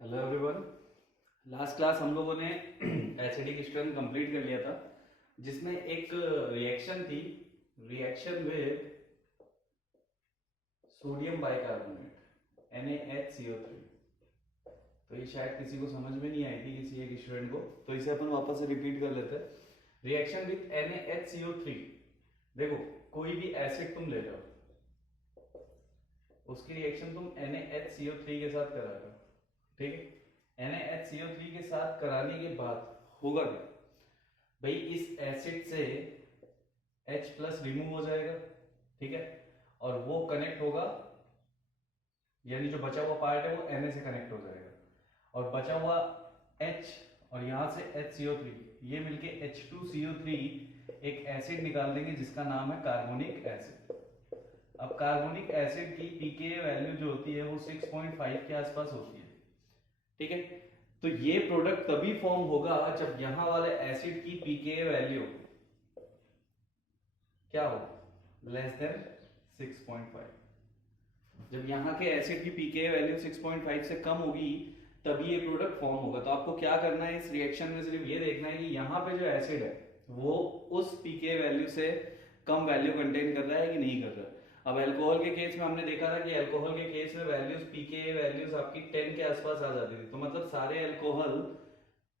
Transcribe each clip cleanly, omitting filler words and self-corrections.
Hello everyone. Last class हम लोगों ने एसिडिक स्ट्रेंथ कंप्लीट कर लिया था, जिसमें एक रिएक्शन थी, reaction with sodium bicarbonate NaHCO3। तो ये शायद किसी को समझ में नहीं आई थी, किसी एक स्टूडेंट को, तो इसे अपन वापस से रिपीट कर लेते हैं। Reaction with NaHCO3। देखो, कोई भी एसिड तुम ले लो, उसकी रिएक्शन तुम NaHCO3 के साथ करा लो, ठीक है। NaHCO3 के साथ कराने के बाद होगा क्या भाई, इस एसिड से H प्लस रिमूव हो जाएगा, ठीक है, और वो कनेक्ट होगा, यानी जो बचा हुआ पार्ट है वो Na से कनेक्ट हो जाएगा, और बचा हुआ H और यहां से HCO3 ये मिलके H2CO3 एक एसिड निकाल देंगे जिसका नाम है कार्बोनिक एसिड। अब कार्बोनिक एसिड की pKa वैल्यू जो होती है वो 6.5 के आसपास होती है, ठीक है। तो ये प्रोडक्ट तभी फॉर्म होगा जब यहां वाले एसिड की pKa वैल्यू क्या हो, लेस देन 6.5। जब यहाँ के एसिड की pKa वैल्यू 6.5 से कम होगी तभी ये प्रोडक्ट फॉर्म होगा। तो आपको क्या करना है इस रिएक्शन में, सिर्फ ये देखना है कि यहाँ पे जो एसिड है वो उस pKa वैल्यू से कम वैल्यू कंटेन कर रहा है कि नहीं कर रहा है। अब अल्कोहल के केस में हमने देखा था कि अल्कोहल के केस में वैल्यूज pKa वैल्यूज आपकी 10 के आसपास आ जाती थी, तो मतलब सारे अल्कोहल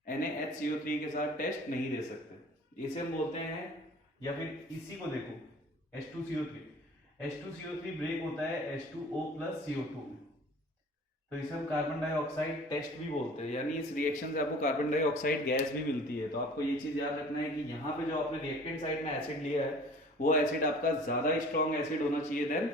NaHCO3 के साथ टेस्ट नहीं दे सकते, इसे हम बोलते हैं। या फिर इसी को देखो, H2CO3 ब्रेक होता है H2O प्लस CO2 में, तो इसे हम कार्बन डाइऑक्साइड टेस्ट भी बोलते हैं, यानी इस रिएक्शन से आपको कार्बन डाइऑक्साइड गैस भी मिलती है। तो आपको ये चीज याद रखना है कि यहाँ पे जो आपने रिएक्टेंट साइड में एसिड लिया है वो एसिड आपका ज्यादा स्ट्रॉन्ग एसिड होना चाहिए देन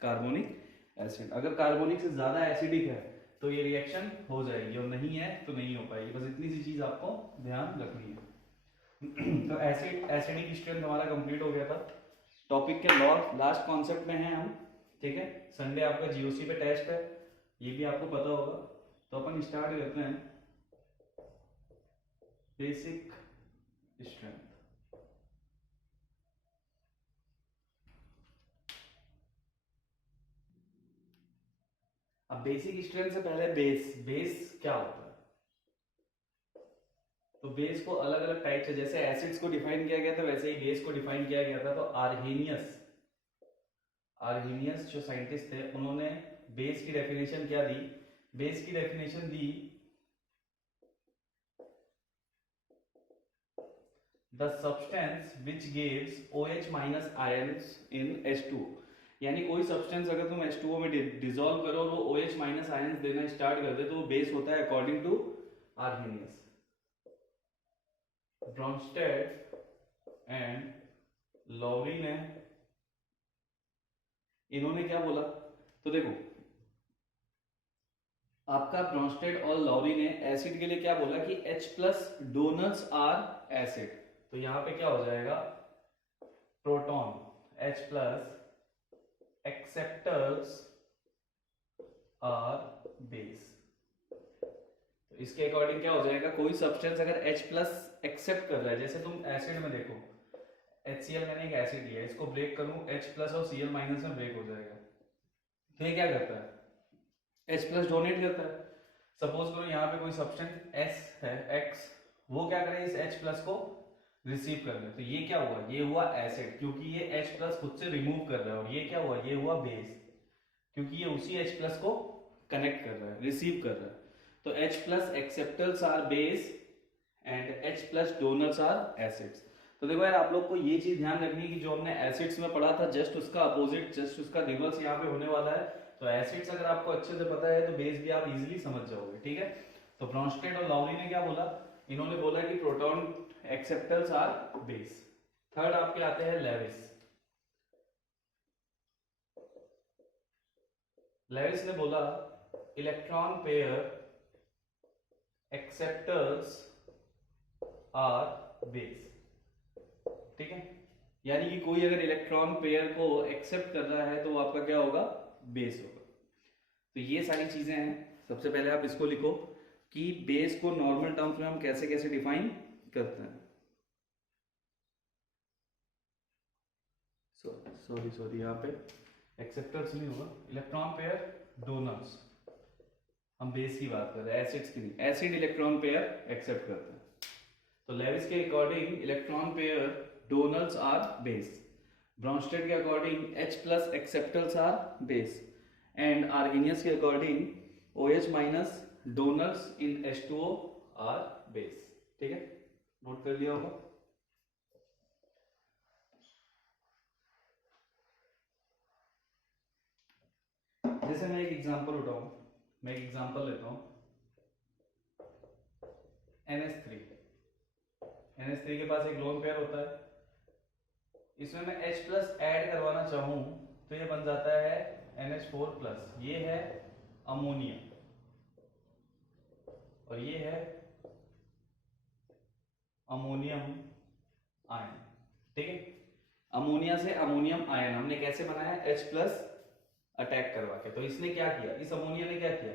कार्बोनिक एसिड। अगर कार्बोनिक से ज्यादा एसिडिक है तो ये रिएक्शन हो जाएगी, और नहीं है तो नहीं हो पाएगी। बस इतनी सी चीज आपको ध्यान रखनी है। तो एसिडिक स्ट्रेंथ हमारा कंप्लीट हो गया था। टॉपिक के लास्ट कॉन्सेप्ट में है हम, ठीक है। संडे आपका जीओसी पे टेस्ट है, ये भी आपको पता होगा। तो अपन स्टार्ट करते हैं बेसिक स्ट्रेंथ। अब बेसिक स्ट्रेंथ से पहले बेस क्या होता है, तो बेस को अलग अलग टाइप से, जैसे एसिड्स को डिफाइन किया गया था वैसे ही बेस को डिफाइन किया गया था। तो आर्हेनियस आर्हेनियस जो साइंटिस्ट थे उन्होंने बेस की डेफिनेशन क्या दी, बेस की definition the, the substance which gives OH minus ions in H2। यानी कोई सब्सटेंस अगर तुम H2O में डिसॉल्व करो और वो OH माइनस आयंस देना स्टार्ट कर दे तो वो बेस होता है according to Arrhenius. Bronsted and Lowry ने, इन्होंने क्या बोला, तो देखो आपका ब्रॉन्स्टेड और लॉवरी ने एसिड के लिए क्या बोला कि H plus donors are acid. तो यहां पे क्या हो जाएगा, proton H plus acceptors are base. तो इसके अकॉर्डिंग क्या हो जाएगा, कोई सब्सटेंस अगर H प्लस एक्सेप्ट कर रहा है, जैसे तुम एसिड में देखो HCl, मैंने एक एसिड लिया, इसको ब्रेक करूं H प्लस और Cl माइनस में ब्रेक हो जाएगा। तो ये क्या करता है, H प्लस डोनेट करता है। सपोज करो यहाँ पे कोई सब्सटेंस S है X, वो क्या करे इस H प्लस को रिसीव कर ले, तो ये क्या हुआ, ये हुआ एसिड क्योंकि ये H प्लस खुद से रिमूव कर रहा है, और ये क्या हुआ, ये हुआ बेस क्योंकि ये उसी H प्लस को कनेक्ट कर रहा है, रिसीव कर रहा है। तो H plus acceptors are base and H plus donors are acids. तो देखो यार, आप लोग को ये चीज ध्यान रखनी है कि जो हमने एसिड्स में पढ़ा था जस्ट उसका अपोजिट, जस्ट उसका रिवर्स यहाँ पे होने वाला है। तो एसिड्स अगर आपको अच्छे से पता है तो बेस भी आप इजीली समझ जाओगे, ठीक है। तो ब्रॉन्स्टेड और लाउरी ने क्या बोला, इन्होंने बोला कि proton acceptors are base. Third आपके आते हैं लेविस। लेविस ने बोला electron pair acceptors are base, ठीक है। यानी कि कोई अगर इलेक्ट्रॉन पेयर को एक्सेप्ट कर रहा है तो वो आपका क्या होगा, बेस होगा। तो ये सारी चीजें हैं। सबसे पहले आप इसको लिखो कि बेस को नॉर्मल टर्म्स में हम कैसे कैसे डिफाइन करते हैं। सॉरी यहाँ पे एक्सेप्टर्स नहीं होगा, इलेक्ट्रॉन पेयर डोनर्स। हम बेस की बात कर रहे हैं, एसिड्स की नहीं। एसिड इलेक्ट्रॉन पेयर एक्सेप्ट करते हैं। तो लेविस के according electron pair donors are base, Bronsted के according H+ acceptors are base, and Arrhenius के according OH- donors in H2O are base. ठीक है, नोट कर लिया होगा। जैसे मैं एक एग्जांपल उठाऊं, मैं एक एग्जांपल लेता हूं, NH3 के पास एक लोन पेयर होता है, इसमें मैं H+ ऐड करवाना चाहूं तो ये बन जाता है NH4+, ये है अमोनिया और ये है अमोनियम आयन। ठीक है, अमोनिया से अमोनियम आयन हमने कैसे बनाया, H+ अटैक करवा के। तो इसने क्या किया, इस अमोनिया ने क्या किया,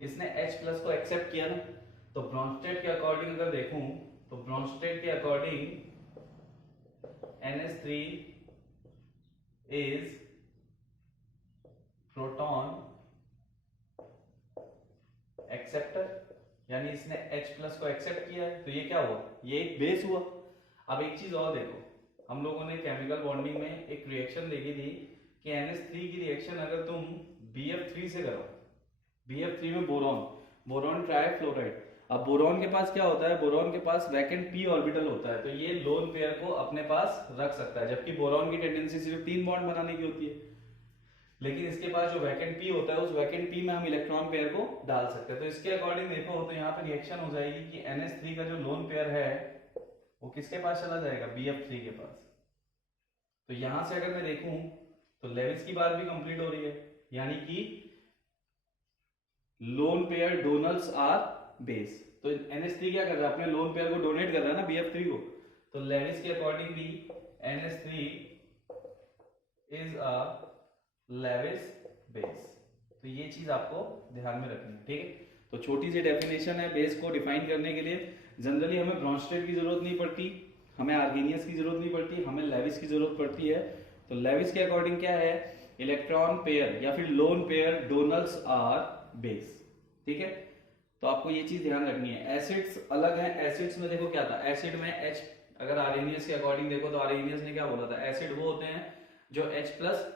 इसने H+ को एक्सेप्ट किया ना। तो ब्रॉन्स्टेड के अकॉर्डिंग अगर देखूं तो ब्रॉन्स्टेड के according NH3 is proton acceptor, यानी इसने H+ को एक्सेप्ट किया है, तो ये क्या हुआ, ये एक बेस हुआ। अब एक चीज और देखो, हम लोगों ने केमिकल बॉन्डिंग में एक रिएक्शन देखी थी कि NH3 की रिएक्शन अगर तुम BF3 से करो, BF3 में बोरॉन ट्राइफ्लोराइड। अब बोरॉन के पास क्या होता है, बोरॉन के पास वैकेंट p ऑर्बिटल होता है, तो ये लोन पेयर को अपने पास रख सकता है, जबकि बोरॉन की टेंडेंसी सिर्फ 3 बॉन्ड बनाने की होती है। लेकिन इसके पास जो वैकेंट p होता है, उस वैकेंट p में हम इलेक्ट्रॉन पेयर को डाल सकते हैं। तो इसके अकॉर्डिंग देखो तो यहाँ पे रिएक्शन हो जाएगी कि NH3 का जो लोन पेयर है वो किसके पास चला जाएगा, BF3 के पास। तो यहां से अगर मैं देखूं तो लेविस की बात भी कंप्लीट हो रही है, यानी कि lone pair donors are base. तो NH3 क्या कर रहा है, अपने लोन पेयर को डोनेट कर रहा है ना BF3 को। तो लेविस के अकॉर्डिंग भी NH3 is a Lewis base. तो ये चीज आपको ध्यान में रखनी है। ठीक है, तो छोटी सी डेफिनेशन है बेस को डिफाइन करने के लिए। जनरली हमें ब्रॉन्स्टेड की जरूरत नहीं पड़ती, हमें आर्गेनियस की जरूरत नहीं पड़ती, हमें लेविस की जरूरत पड़ती है। तो लेविस के अकॉर्डिंग क्या है, इलेक्ट्रॉन पेयर या फिर lone pair donors are base. ठीक है, तो आपको ये चीज ध्यान रखनी है। एसिड्स अलग है, एसिड्स में देखो क्या था, एसिड में H, अगर आर्गेनियस के अकॉर्डिंग देखो तो आर्गेनियस ने क्या बोला था, एसिड वो होते हैं जो H+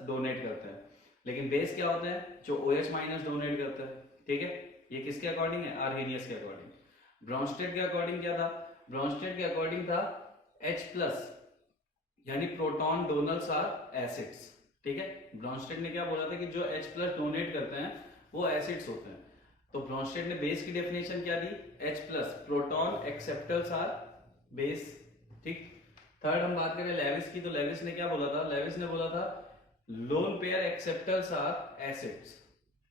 डोनेट करते हैं, लेकिन बेस क्या होता है, जो OH- डोनेट करता है। ठीक है, ये किसके अकॉर्डिंग है, आर्गेनियस के अकॉर्डिंग। ब्रॉन्स्टेड के अकॉर्डिंग क्या था, ब्रॉन्स्टेड के अकॉर्डिंग था H+, यानी प्रोटॉन डोनर्स आर एसिड्स। ठीक है, ब्रॉन्स्टेड ने क्या बोला था कि जो H+ डोनेट करते हैं वो एसिड्स होते हैं। तो ब्रॉन्स्टेड ने बेस की डेफिनेशन क्या दी, H+, proton acceptors are base. ठीक, थर्ड हम बात करें लेविस की, तो लेविस ने क्या बोला था, लेविस ने बोला था lone pair acceptors are acids,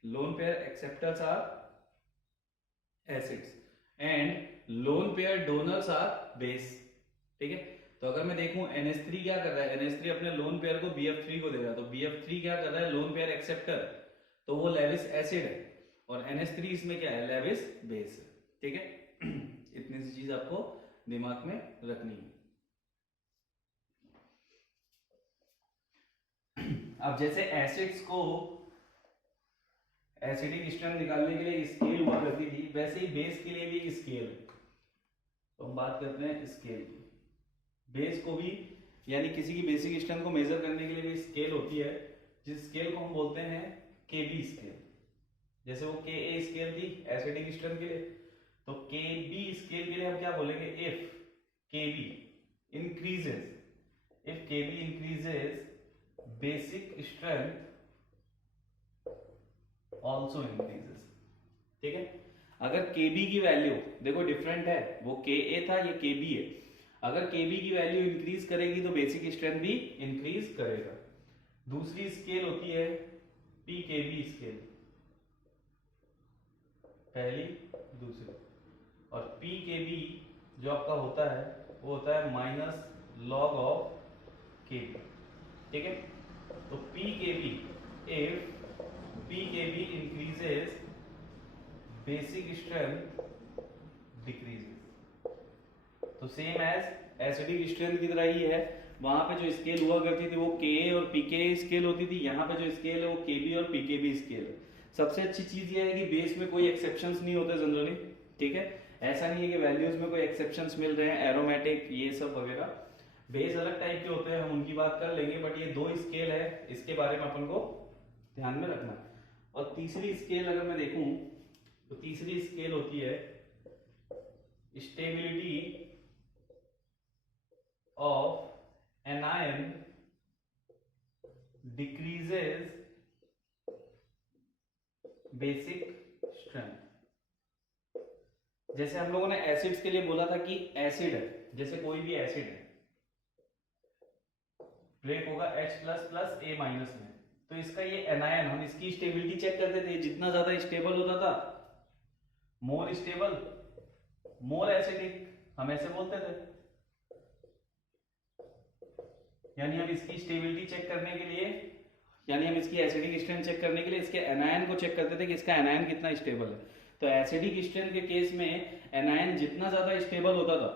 lone pair acceptors are acids and lone pair donors are base. ठीक है, तो अगर मैं देखूं NH3 क्या कर रहा है, NH3 अपने लोन पेयर को BF3 को दे रहा है, तो BF3 क्या कर रहा है, लोन पेयर एक्सेप्टर, तो वो लेविस एसिड है, और NH3 इसमें क्या है, लेविस बेस है। ठीक है, इतनी सी चीज आपको दिमाग में रखनी है। अब जैसे एसिड्स को एसिडिक स्ट्रेंथ निकालने के लिए स्केल हुआ करती थी, वैसे ही बेस के लिए भी स्केल है। तो हम बात करते हैं स्केल की। बेस को भी, यानी किसी की बेसिक स्ट्रेंथ को मेजर करने के लिए भी स्केल होती है, जिस स्केल को हम बोलते हैं KB स्केल। जैसे वो Ka स्केल थी एसिडिक स्ट्रेंथ के लिए, तो KB स्केल के लिए हम क्या बोलेंगे, if KB increases, if KB increases basic strength also increases. ठीक है, अगर KB की वैल्यू देखो डिफरेंट है, वो Ka था, ये KB है। अगर KB की वैल्यू इंक्रीज करेगी तो बेसिक स्ट्रेंथ भी इंक्रीज करेगा। दूसरी स्केल होती है PKB स्केल, पहली दूसरी, और PKB जो आपका होता है वो होता है -log ऑफ KB। ठीक है, तो PKB, if PKB increases basic strength decreases. तो सेम एज एसिडिक स्ट्रेंथ की तरह ही है, वहां पे जो स्केल हुआ करती थी वो Ka और Pk स्केल होती थी, यहाँ पे जो स्केल है वो KB और PKB स्केल है। सबसे अच्छी चीज ये है कि बेस में कोई एक्सेप्शंस नहीं होते जनरली, ठीक है। ऐसा नहीं है कि वैल्यूज में कोई एक्सेप्शंस मिल रहे हैं, एरोमेटिक ये सब वगैरह। बेस अलग टाइप के होते हैं, हम उनकी बात कर लेंगे, बट ये दो स्केल है, इसके बारे में अपन को ध्यान में रखना है। और तीसरी स्केल अगर मैं देखूं तो तीसरी स्केल होती है stability of anion decreases basic strength. जैसे हम लोगों ने एसिड्स के लिए बोला था कि एसिड है, जैसे कोई भी एसिड है ब्रेक होगा H plus plus A minus में, तो इसका ये एनायन, हम इसकी स्टेबिलिटी चेक करते थे, जितना ज्यादा स्टेबल होता था, मोर स्टेबल मोर एसिडिक, हम ऐसे बोलते थे। यानी हम इसकी स्टेबिलिटी चेक करने के लिए, यानी हम इसकी एसिडिक स्ट्रेंथ चेक करने के लिए इसके एनायन को चेक करते थे कि इसका एनायन कितना स्टेबल है। तो एसिडिक स्ट्रेंथ के केस में एनायन जितना ज्यादा स्टेबल होता था,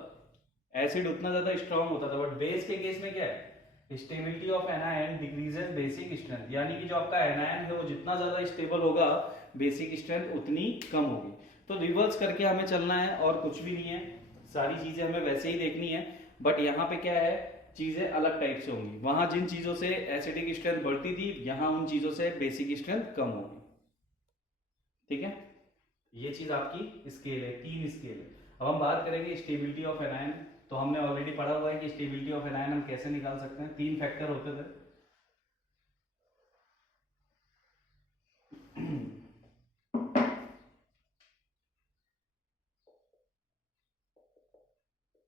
एसिड उतना ज्यादा स्ट्रांग होता था। बट बेस के केस में क्या है, stability of anion decreases basic strength, यानी कि जो आपका एनायन है वो जितना ज्यादा स्टेबल होगा, बेसिक स्ट्रेंथ उतनी कम होगी। तो रिवर्स करके हमें चलना है और कुछ भी नहीं है, सारी चीजें हमें वैसे ही देखनी है। बट यहाँ पे क्या है, चीजें अलग टाइप से होंगी। वहां जिन चीजों से एसिडिक स्ट्रेंथ बढ़ती थी, यहाँ उन चीजों से बेसिक स्ट्रेंथ कम होगी, ठीक है। ये चीज आपकी स्केल है, 3 स्केल है। अब हम बात करेंगे स्टेबिलिटी ऑफ एनायन। तो हमने ऑलरेडी पढ़ा हुआ है कि स्टेबिलिटी ऑफ एनायन हम कैसे निकाल सकते हैं, 3 फैक्टर होते थे।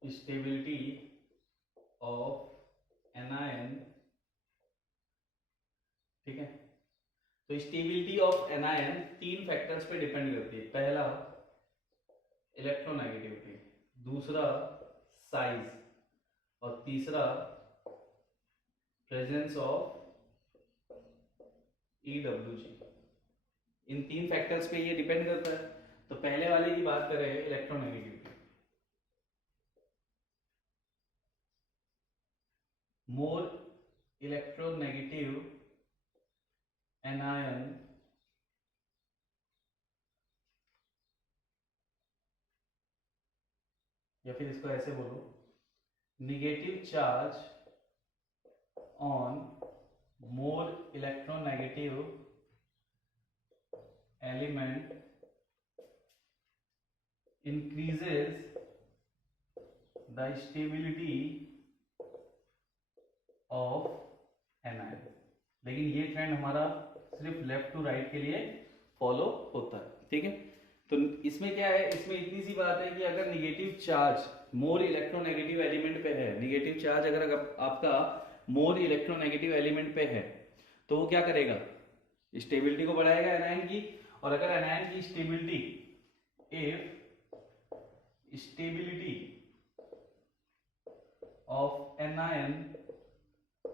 स्टेबिलिटी ऑफ एनायन, ठीक है। तो स्टेबिलिटी ऑफ एनायन 3 फैक्टर्स पे डिपेंड करती है। पहला इलेक्ट्रोनेगेटिविटी, दूसरा साइज, और तीसरा presence of EWG। In 3 factors पे ये डिपेंड करता है। तो पहले वाले की बात करें, इलेक्ट्रोनेगेटिविटी, मोर इलेक्ट्रोनेगेटिव एनायन या फिर इसको ऐसे बोलो, negative charge on more electronegative element increases the stability of anion। लेकिन ये ट्रेंड हमारा सिर्फ लेफ्ट टू राइट के लिए फॉलो होता है, ठीक है। तो इसमें क्या है, इसमें इतनी सी बात है कि अगर negative charge more electronegative element पे है, निगेटिव चार्ज अगर आपका मोर इलेक्ट्रोनेगेटिव एलिमेंट पे है, तो वो क्या करेगा, स्टेबिलिटी को बढ़ाएगा एनायन की। और अगर एनायन की stability, if stability of anion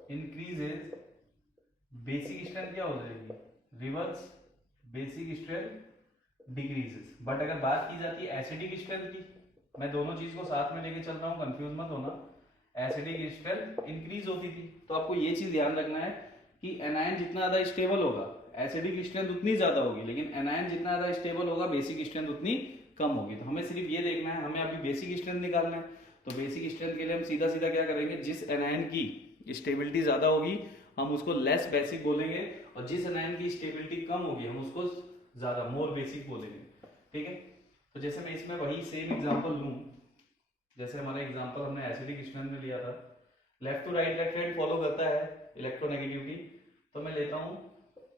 increases, basic strength क्या हो जाएगी, reverse, basic strength decreases. But अगर बात की जाती है एसिडिक स्ट्रेंथ की, मैं दोनों चीज को साथ में लेके चल रहा हूं, कंफ्यूज मत होना, एसिडिक स्ट्रेंथ इंक्रीज होती थी। तो आपको ये चीज ध्यान रखना है कि एनायन जितना ज्यादा स्टेबल होगा, एसिडिक स्ट्रेंथ उतनी ज्यादा होगी, लेकिन एनायन जितना ज्यादा स्टेबल होगा, बेसिक स्ट्रेंथ उतनी कम होगी। तो हमें सिर्फ ये देखना है, हमें अभी बेसिक स्ट्रेंथ निकालना है। तो बेसिक स्ट्रेंथ के लिए हम सीधा सीधा क्या करेंगे, जिस एनायन की स्टेबिलिटी ज्यादा होगी हम उसको लेस बेसिक बोलेंगे, और जिस एनायन की स्टेबिलिटी कम होगी हम उसको ज्यादा मोर बेसिक बोलेंगे, ठीक है। तो जैसे मैं इसमें वही सेम एग्जांपल लूं, जैसे हमारा एग्जांपल हमने एसिडिक स्ट्रेंथ में लिया था, लेफ्ट टू राइट का ट्रेंड फॉलो करता है इलेक्ट्रोनेगेटिविटी। तो मैं लेता हूं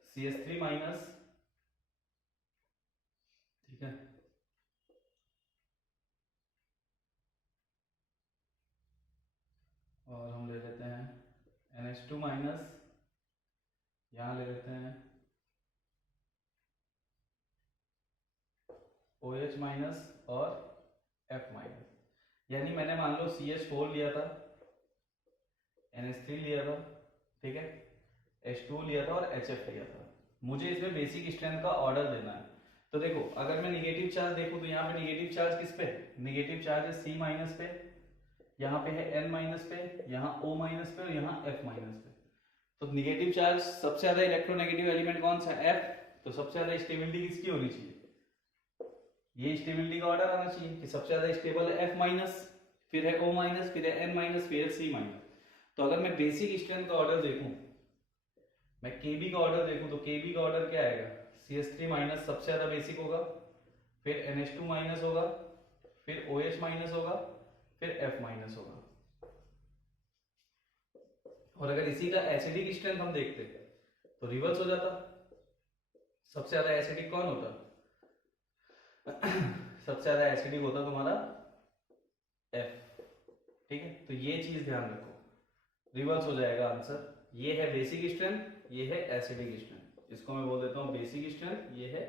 CH3 माइनस, ठीक है, और हम ले लेते हैं NH2 माइनस, यहां ले लेते हैं OH माइनस और F माइनस। यानी मैंने मान लो CH4 लिया था, NH3 लिया था, ठीक है, H2 लिया था और HF लिया था। मुझे इसमें बेसिक स्ट्रेंथ का ऑर्डर देना है। तो देखो, अगर मैं निगेटिव चार्ज देखूं तो यहाँ पे निगेटिव चार्ज किस पे, निगेटिव चार्ज है C माइनस पे, यहाँ पे है N माइनस पे, यहाँ O माइनस पे और यहाँ F माइनस पे। तो निगेटिव चार्ज सबसे ज्यादा इलेक्ट्रोनेगेटिव एलिमेंट कौन सा है, F। तो सबसे ज्यादा स्टेबिलिटी किसकी होनी चाहिए? ये स्टेबिलिटी का ऑर्डर आना चाहिए कि सबसे ज्यादा स्टेबल है F माइनस, फिर है O माइनस, फिर है N माइनस, फिर है C माइनस। तो अगर मैं बेसिक स्ट्रेंथ का ऑर्डर देखूं, मैं KB का ऑर्डर देखूं, तो KB का ऑर्डर क्या आएगा? CH3 माइनस सबसे ज्यादा बेसिक होगा, फिर NH2 माइनस होगा, फिर OH माइनस होगा, फिर F माइनस होगा। और अगर इसी का एसिडिक स्ट्रेंथ हम देखते तो रिवर्स हो जाता। सबसे ज्यादा एसिडिक कौन होता? सबसे ज्यादा एसिडिक होता तुम्हारा F। ठीक है, तो ये चीज ध्यान रखो, रिवर्स हो जाएगा आंसर। ये है बेसिक स्ट्रेंथ, ये है एसिडिक स्ट्रेंथ। इसको मैं बोल देता हूँ बेसिक स्ट्रेंथ, ये है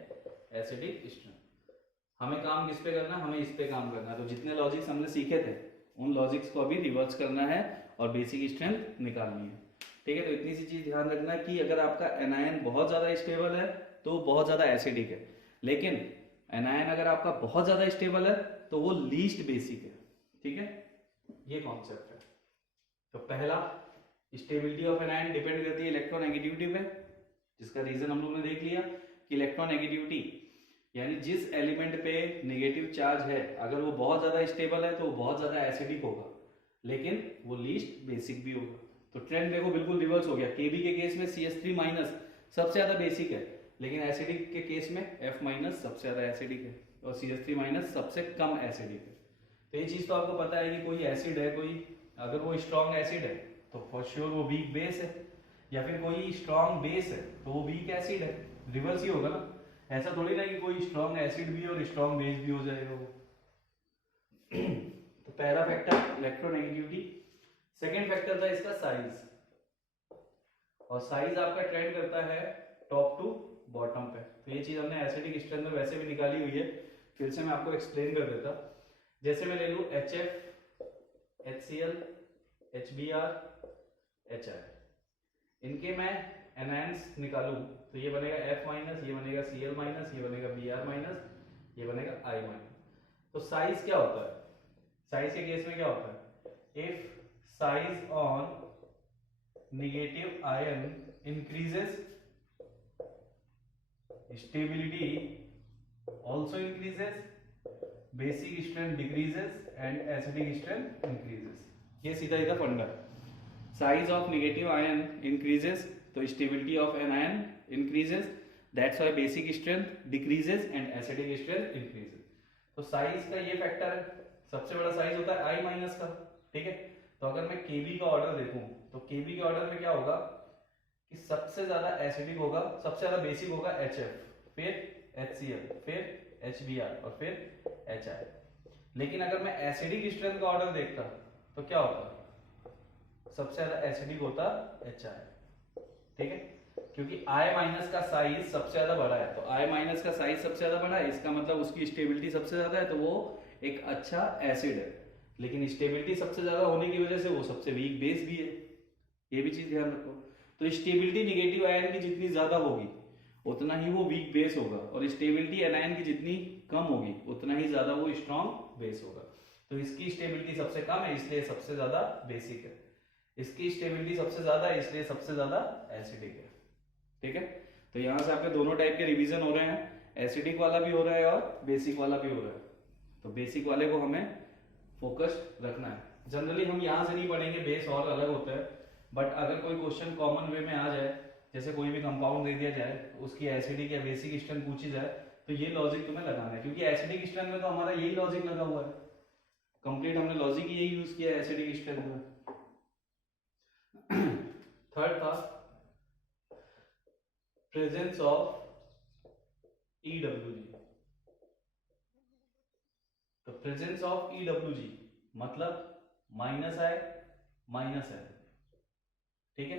एसिडिक स्ट्रेंथ। हमें काम किस पे करना है? हमें इस पे काम करना है। तो जितने लॉजिक्स हमने सीखे थे उन लॉजिक्स को अभी रिवर्स करना है और बेसिक स्ट्रेंथ निकालनी है। ठीक है, तो इतनी सी चीज ध्यान रखना कि अगर आपका एनायन बहुत ज्यादा स्टेबल है तो बहुत ज्यादा एसिडिक है, लेकिन एनायन अगर आपका बहुत ज्यादा स्टेबल है तो वो लीस्ट बेसिक है। ठीक है, ये कॉन्सेप्ट है। तो पहला, स्टेबिलिटी ऑफ एनायन डिपेंड करती है इलेक्ट्रोनेगेटिविटी पे, जिसका रीजन हम लोग ने देख लिया कि इलेक्ट्रोनेगेटिविटी यानी जिस एलिमेंट पे नेगेटिव चार्ज है अगर वो बहुत ज्यादा स्टेबल है तो वो बहुत ज्यादा एसिडिक होगा, लेकिन वो लीस्ट बेसिक भी होगा। तो ट्रेंड देखो बिल्कुल रिवर्स हो गया। केबी के केस में CH3 माइनस सबसे ज्यादा बेसिक है, लेकिन एसिडिक के केस में F माइनस सबसे ज्यादा एसिडिक है और CH3 माइनस सबसे कम एसिडिक है। तो ये चीज तो आपको पता है कि कोई एसिड है, कोई अगर वो स्ट्रॉन्ग एसिड है तो फॉर श्योर वो वीक बेस है, या फिर कोई स्ट्रॉन्ग बेस है तो वो वीक एसिड है। रिवर्स ही होगा ना, ऐसा थोड़ी ना कि कोई स्ट्रॉन्ग एसिड भी और स्ट्रॉन्ग बेस भी हो जाएगा वो। तो पहला फैक्टर इलेक्ट्रोनेगेटिविटी। सेकेंड फैक्टर था इसका साइज, और साइज आपका ट्रेंड करता है टॉप टू बॉटम पे। तो ये चीज हमने एसिडिक स्ट्रेंथ में वैसे भी निकाली हुई है, फिर से मैं आपको एक्सप्लेन कर देता। जैसे मैं ले लूं HF, HCl, HBr, HI, इनके मैं एनायंस निकालूं तो ये बनेगा F माइनस, ये बनेगा Cl माइनस, ये बनेगा Br माइनस, ये बनेगा I माइनस। तो साइज क्या होता है? साइज के केस में क्या होता है? If size on negative ion increases, stability also increases, basic strength decreases and acidic strength increases। ये सीधा सीधा फंडा। Size of negative ion increases तो stability of anion increases, that's why basic strength decreases and acidic strength increases. तो size का ये factor है, सबसे बड़ा साइज होता है I माइनस का। ठीक है, तो अगर मैं KB का ऑर्डर देखूं तो KB के ऑर्डर में क्या होगा कि सबसे ज्यादा एसिडिक होगा, सबसे ज्यादा बेसिक होगा HF, फिर HCl, फिर HBr और फिर HI। लेकिन अगर मैं एसिडिक स्ट्रेंथ का ऑर्डर देखता तो क्या होता? सबसे ज्यादा एसिडिक होता HI। ठीक है, क्योंकि I माइनस का साइज सबसे ज्यादा बड़ा है, तो I माइनस का साइज सबसे ज्यादा बड़ा है, इसका मतलब उसकी स्टेबिलिटी सबसे ज्यादा है, तो वो एक अच्छा एसिड है। लेकिन स्टेबिलिटी सबसे ज्यादा होने की वजह से वो सबसे वीक बेस भी है, ये भी चीज ध्यान रखो। तो स्टेबिलिटी नेगेटिव आयन की जितनी ज्यादा होगी उतना ही वो वीक बेस होगा, और स्टेबिलिटी एनायन की जितनी कम होगी उतना ही ज्यादा वो स्ट्रॉन्ग बेस होगा। तो इसकी स्टेबिलिटी सबसे कम है इसलिए सबसे ज्यादा बेसिक है, इसकी स्टेबिलिटी सबसे ज्यादा है इसलिए सबसे ज्यादा एसिडिक है। ठीक है, तो यहां से आपके दोनों टाइप के रिवीजन हो रहे हैं, एसिडिक वाला भी हो रहा है और बेसिक वाला भी हो रहा है। तो बेसिक वाले को हमें फोकस रखना है। जनरली हम यहां से नहीं पढ़ेंगे, बेस और अलग होता है, बट अगर कोई क्वेश्चन कॉमन वे में आ जाए, जैसे कोई भी कंपाउंड दे दिया जाए, उसकी एसिडिक या बेसिक स्ट्रेंथ पूछी जाए, तो ये लॉजिक तुम्हें लगाना है, क्योंकि एसिडिक स्ट्रेंथ में तो हमारा यही लॉजिक लगा हुआ है, कंप्लीट हमने लॉजिक ही यही यूज किया है एसिडिक स्ट्रेंथ में। थर्ड था प्रेजेंस ऑफ EWG। तो प्रेजेंस ऑफ EWG मतलब माइनस I माइनस है। ठीक है,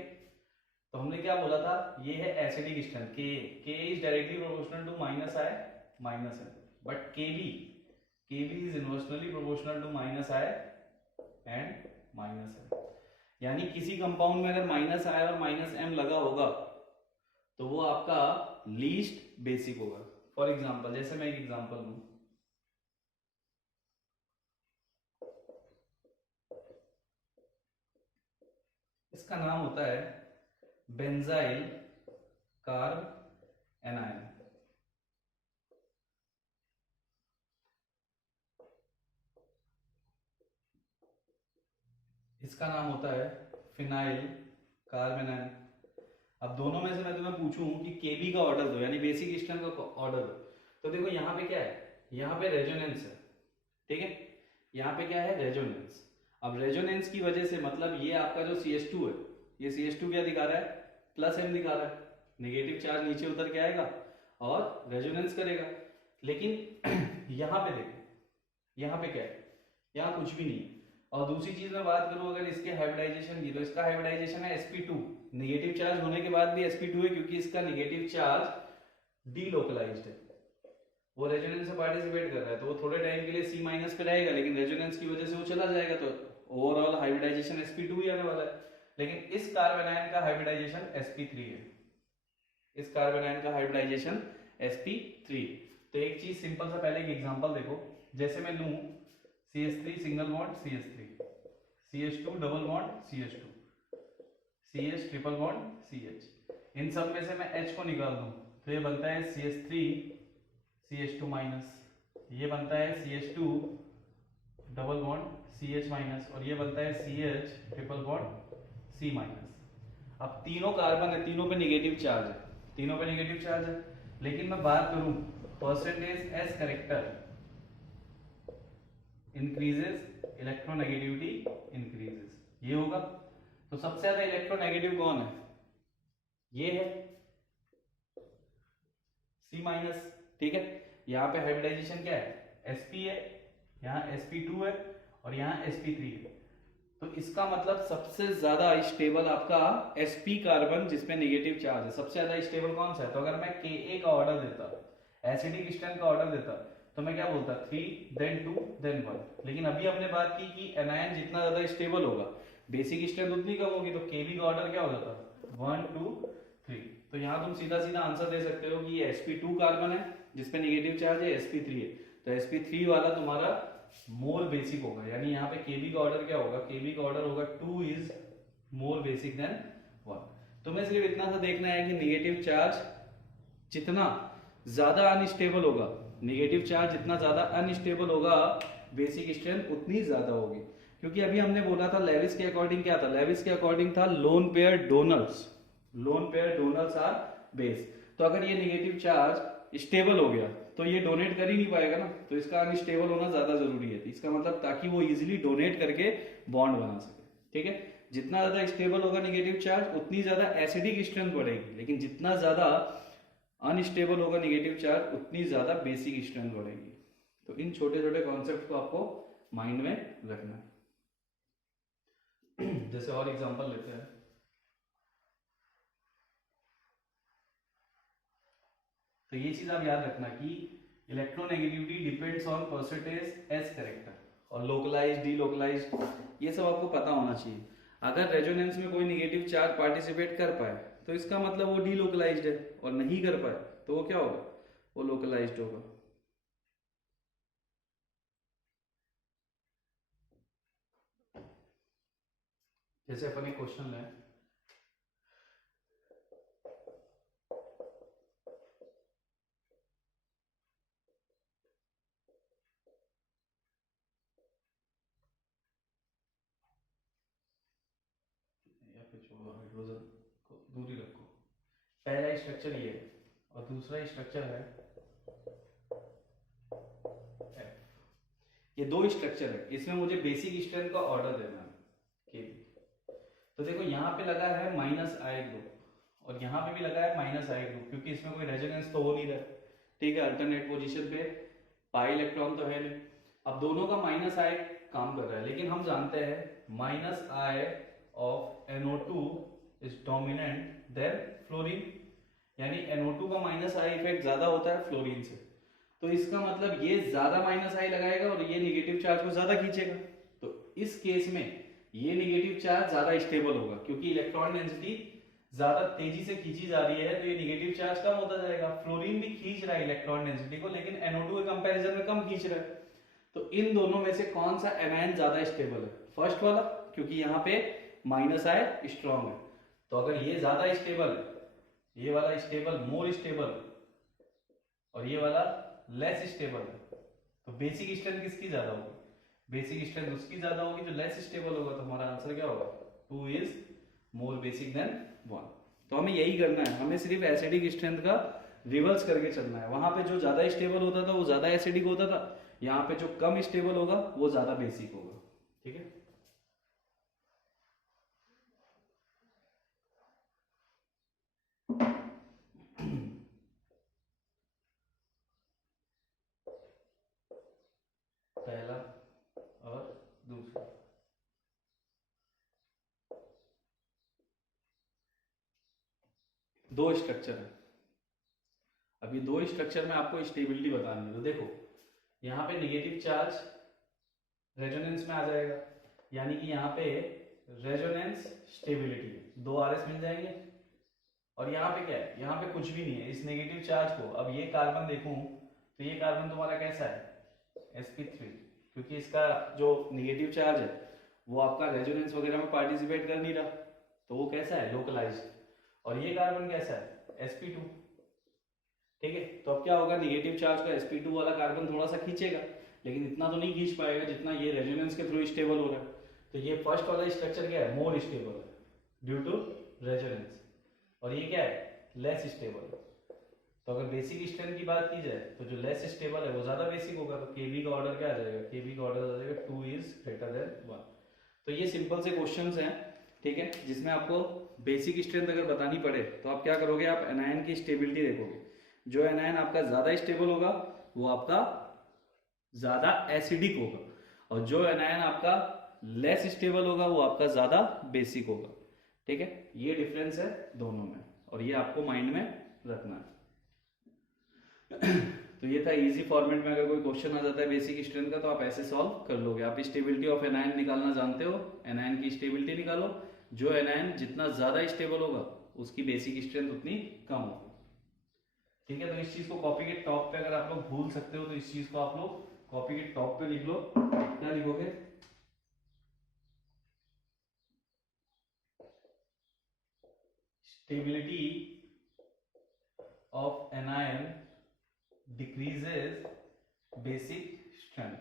तो हमने क्या बोला था, ये है acidic strength K is directly proportional to minus I minus है, but KB is inversely proportional to minus I and minus है। यानी किसी कंपाउंड में अगर माइनस I और माइनस M लगा होगा तो वो आपका लीस्ट बेसिक होगा। फॉर एग्जांपल, जैसे मैं एक एग्जांपल लूं, इसका नाम होता है बेंजाइल कार्ब एनायन। इसका नाम होता है फिनाइल कार्बोनाइल। अब दोनों में से मैं तुम्हें पूछूं कि केबी का ऑर्डर दो, यानी बेसिक स्ट्रेंथ का ऑर्डर दो, तो देखो यहाँ पे क्या है, यहाँ पे रेजोनेंस है, ठीक है, यहाँ पे क्या है, रेजोनेंस। अब रेजोनेंस की वजह से मतलब ये आपका जो CH2 है, ये CH2 क्या दिखा रहा है, प्लस M दिखा रहा है, नेगेटिव चार्ज नीचे उतर के आएगा और रेजोनेंस करेगा। लेकिन यहाँ पे देखो, यहाँ पे क्या है, यहाँ कुछ भी नहीं है। और दूसरी चीज में बात करूं अगर इसके हाइब्रिडाइजेशन की, तो इसका हाइब्रिडाइजेशन है sp2, नेगेटिव चार्ज होने के बाद भी sp2 है, क्योंकि इसका नेगेटिव चार्ज डीलोकलाइज्ड है, वो रेजोनेंस से पार्टिसिपेट कर रहा है, तो वो थोड़े टाइम के लिए C माइनस पे रहेगा, लेकिन रेजोनेंस की वजह से वो चला जाएगा, तो ओवरऑल हाइब्रिडाइजेशन sp2 ही आने वाला है। लेकिन इस कार्बोनाइन का हाइब्रिडाइजेशन sp3 है, इस कार्बोनाइन का हाइब्रिडाइजेशन sp3। तो एक चीज सिंपल सा पहले एक एग्जांपल देखो, जैसे मैं लूं CH3 single bond CH3, CH2 double bond CH2, CH triple bond CH, इन सब में से मैं H को निकाल दूं तो ये बनता है CH3 CH2 माइनस, ये बनता है CH2 double bond CH minus, और ये बनता है CH triple bond C minus. अब तीनों कार्बन है, तीनों पे नेगेटिव चार्ज है, तीनों पे नेगेटिव चार्ज है, लेकिन मैं बात करूं percentage S character increases, electronegativity increases, ये होगा। तो सबसे ज्यादा इलेक्ट्रोनेगेटिव कौन है, ये है C माइनस, ठीक है। यहाँ पे हाइब्रिडाइजेशन क्या है, sp है, यहाँ sp2 है और यहाँ sp3 है, तो इसका मतलब सबसे ज्यादा स्टेबल आपका sp कार्बन जिसपे नेगेटिव चार्ज है, सबसे ज्यादा स्टेबल कौन सा है। तो अगर मैं Ka का ऑर्डर देता, एसिडिक स्ट्रेंथ का ऑर्डर देता, तो मैं क्या बोलता 3 then 2 then 1, लेकिन अभी हमने बात की कि एनायन जितना ज्यादा स्टेबल होगा बेसिक स्ट्रेंथ उतनी कम होगी, तो Kb का ऑर्डर क्या हो जाता 1 2 3। तो यहाँ तुम सीधा सीधा आंसर दे सकते हो कि ये sp2 कार्बन है जिसपे नेगेटिव चार्ज है, sp3 है, तो sp3 वाला तुम्हारा मोर बेसिक होगा, यानी यहाँ पे Kb का ऑर्डर क्या होगा, Kb का ऑर्डर होगा 2 इज मोर बेसिक देन 1। तुम्हें सिर्फ इतना सा देखना है कि नेगेटिव चार्ज जितना ज्यादा अनस्टेबल होगा, नेगेटिव चार्ज जितना ज्यादा अनस्टेबल होगा बेसिक स्ट्रेंथ उतनी ज्यादा होगी, क्योंकि अभी हमने बोला था लेविस के अकॉर्डिंग क्या था, लेविस के अकॉर्डिंग था lone pair donors, lone pair donors are base. तो अगर ये नेगेटिव चार्ज स्टेबल हो गया तो ये डोनेट कर ही नहीं पाएगा ना, तो इसका अनस्टेबल होना ज्यादा जरूरी है, इसका मतलब ताकि वो इजिली डोनेट करके बॉन्ड बना सके, ठीक है। जितना ज्यादा स्टेबल होगा नेगेटिव चार्ज उतनी ज्यादा एसिडिक स्ट्रेंथ बढ़ेगी, लेकिन जितना ज्यादा अनस्टेबल होगा नेगेटिव चार्ज उतनी ज्यादा बेसिक स्ट्रेंथ बढ़ेगी। तो इन छोटे छोटे कॉन्सेप्ट को आपको माइंड में रखना है। जैसे और एग्जांपल लेते हैं, तो ये चीज आप याद रखना कि electronegativity depends on percentage S character और लोकलाइज्ड डीलोकलाइज्ड, ये सब आपको पता होना चाहिए। अगर रेजोनेंस में कोई नेगेटिव चार्ज पार्टिसिपेट कर पाए तो इसका मतलब वो डीलोकलाइज्ड है, और नहीं कर पाए तो वो क्या होगा, वो लोकलाइज्ड होगा। जैसे अपन एक क्वेश्चन लें, या फिर छोड़ो, हाइड्रोजन को दूर ही रखो। पहला स्ट्रक्चर ये है और दूसरा स्ट्रक्चर है F। ये दो स्ट्रक्चर है, इसमें मुझे बेसिक स्ट्रेंथ का ऑर्डर देना है Kb। तो देखो यहाँ पे लगा है -I ग्रुप और यहाँ पे भी लगा है -I ग्रुप, क्योंकि इसमें कोई रेजोनेंस तो हो नहीं रहा, ठीक है, अल्टरनेट पोजीशन पे पाई इलेक्ट्रॉन तो है नहीं। अब दोनों का -I काम कर रहा है, लेकिन हम जानते हैं -I of NO2 is dominant than fluorine, यानी NO2 का -I इफेक्ट ज्यादा होता है फ्लोरीन से, तो इसका मतलब ये ज्यादा -I लगाएगा और ये नेगेटिव चार्ज को ज्यादा खींचेगा। तो इस केस में ये नेगेटिव चार्ज ज्यादा स्टेबल होगा, क्योंकि इलेक्ट्रॉन डेंसिटी ज्यादा तेजी से खींची जा रही है, तो ये नेगेटिव चार्ज कम होता जाएगा। फ्लोरीन भी खींच रहा है इलेक्ट्रॉन डेंसिटी को, लेकिन NO2 के कंपैरिजन में कम खींच रहा है। तो इन दोनों में से कौन सा एनायन ज्यादा स्टेबल है, फर्स्ट वाला, क्योंकि यहाँ पे -I स्ट्रॉन्ग है। तो अगर ये ज्यादा स्टेबल है, ये वाला स्टेबल, मोर स्टेबल, और ये वाला लेस स्टेबल है, तो बेसिक स्ट्रेंथ किसकी ज्यादा होगी? बेसिक स्ट्रेंथ उसकी ज्यादा होगी जो लेस स्टेबल होगा। तो हमारा आंसर क्या होगा? 2 इज मोर बेसिक देन 1। तो हमें यही करना है, हमें सिर्फ एसिडिक स्ट्रेंथ का रिवर्स करके चलना है। वहां पे जो ज्यादा स्टेबल होता था वो ज्यादा एसिडिक होता था, यहाँ पे जो कम स्टेबल होगा वो ज्यादा बेसिक होगा। ठीक है, पहला और दूसरा। दो स्ट्रक्चर है, अभी दो स्ट्रक्चर में आपको स्टेबिलिटी बतानी है। तो देखो यहाँ पे नेगेटिव चार्ज रेजोनेंस में आ जाएगा, यानी कि यहाँ पे रेजोनेंस स्टेबिलिटी, 2 RS मिल जाएंगे। और यहाँ पे क्या है? यहाँ पे कुछ भी नहीं है, इस नेगेटिव चार्ज को, अब ये कार्बन देखूं तो ये कार्बन तुम्हारा कैसा है? sp3, क्योंकि इसका जो नेगेटिव चार्ज है वो आपका रेजोनेंस वगैरह में पार्टिसिपेट कर नहीं रहा, तो वो कैसा है? लोकलाइज्ड। और ये कार्बन कैसा है? sp2। ठीक है, तो अब क्या होगा? नेगेटिव चार्ज का sp2 वाला कार्बन थोड़ा सा खींचेगा, लेकिन इतना तो नहीं खींच पाएगा जितना ये रेजोनेंस के थ्रू स्टेबल हो रहा है। तो ये फर्स्ट वाला स्ट्रक्चर क्या है? मोर स्टेबल है ड्यू टू रेजोनेंस, और ये क्या है? Less stable. तो अगर बेसिक स्ट्रेंथ की बात की जाए तो जो लेस स्टेबल है वो ज्यादा बेसिक होगा, तो Kb का ऑर्डर क्या आ जाएगा? Kb का ऑर्डर आ जाएगा 2 इज ग्रेटर देन 1। तो ये सिंपल से क्वेश्चंस हैं, ठीक है, जिसमें आपको बेसिक स्ट्रेंथ अगर बतानी पड़े तो आप क्या करोगे? आप एनायन की स्टेबिलिटी देखोगे। जो एनायन आपका ज्यादा स्टेबल होगा वो आपका ज्यादा एसिडिक होगा, और जो एनायन आपका लेस स्टेबल होगा वो आपका ज्यादा बेसिक होगा। ठीक है, ये डिफरेंस है दोनों में, और ये आपको माइंड में रखना है। तो ये था इजी फॉर्मेट में, अगर कोई क्वेश्चन आ जाता है बेसिक स्ट्रेंथ का तो आप ऐसे सॉल्व कर लोगे। आप स्टेबिलिटी ऑफ एनायन निकालना जानते हो, एनायन की स्टेबिलिटी निकालो। जो एनायन जितना ज्यादा स्टेबल होगा उसकी बेसिक स्ट्रेंथ उतनी कम होगी। ठीक है, तो इस चीज को कॉपी के टॉप पे अगर आप लोग भूल सकते हो तो इस चीज को आप लोग कॉपी के टॉप पे लिख लो। क्या लिखोगे? Stability of anion decreases basic strength,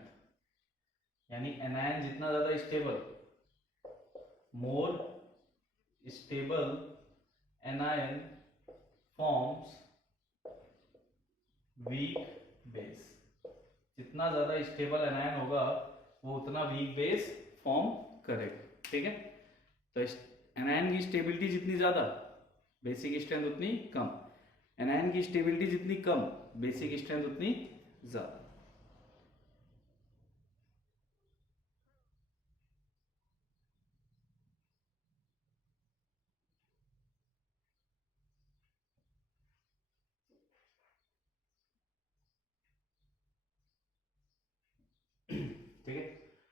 यानी एनायन जितना ज्यादा stable, more stable anion forms weak base. जितना ज्यादा स्टेबल एनायन होगा वो उतना वीक बेस फॉर्म करेगा। ठीक है, तो एनायन की स्टेबिलिटी जितनी ज्यादा, बेसिक स्ट्रेंथ उतनी कम। एनायन की स्टेबिलिटी जितनी कम, बेसिक स्ट्रेंथ उतनी ज्यादा। ठीक है,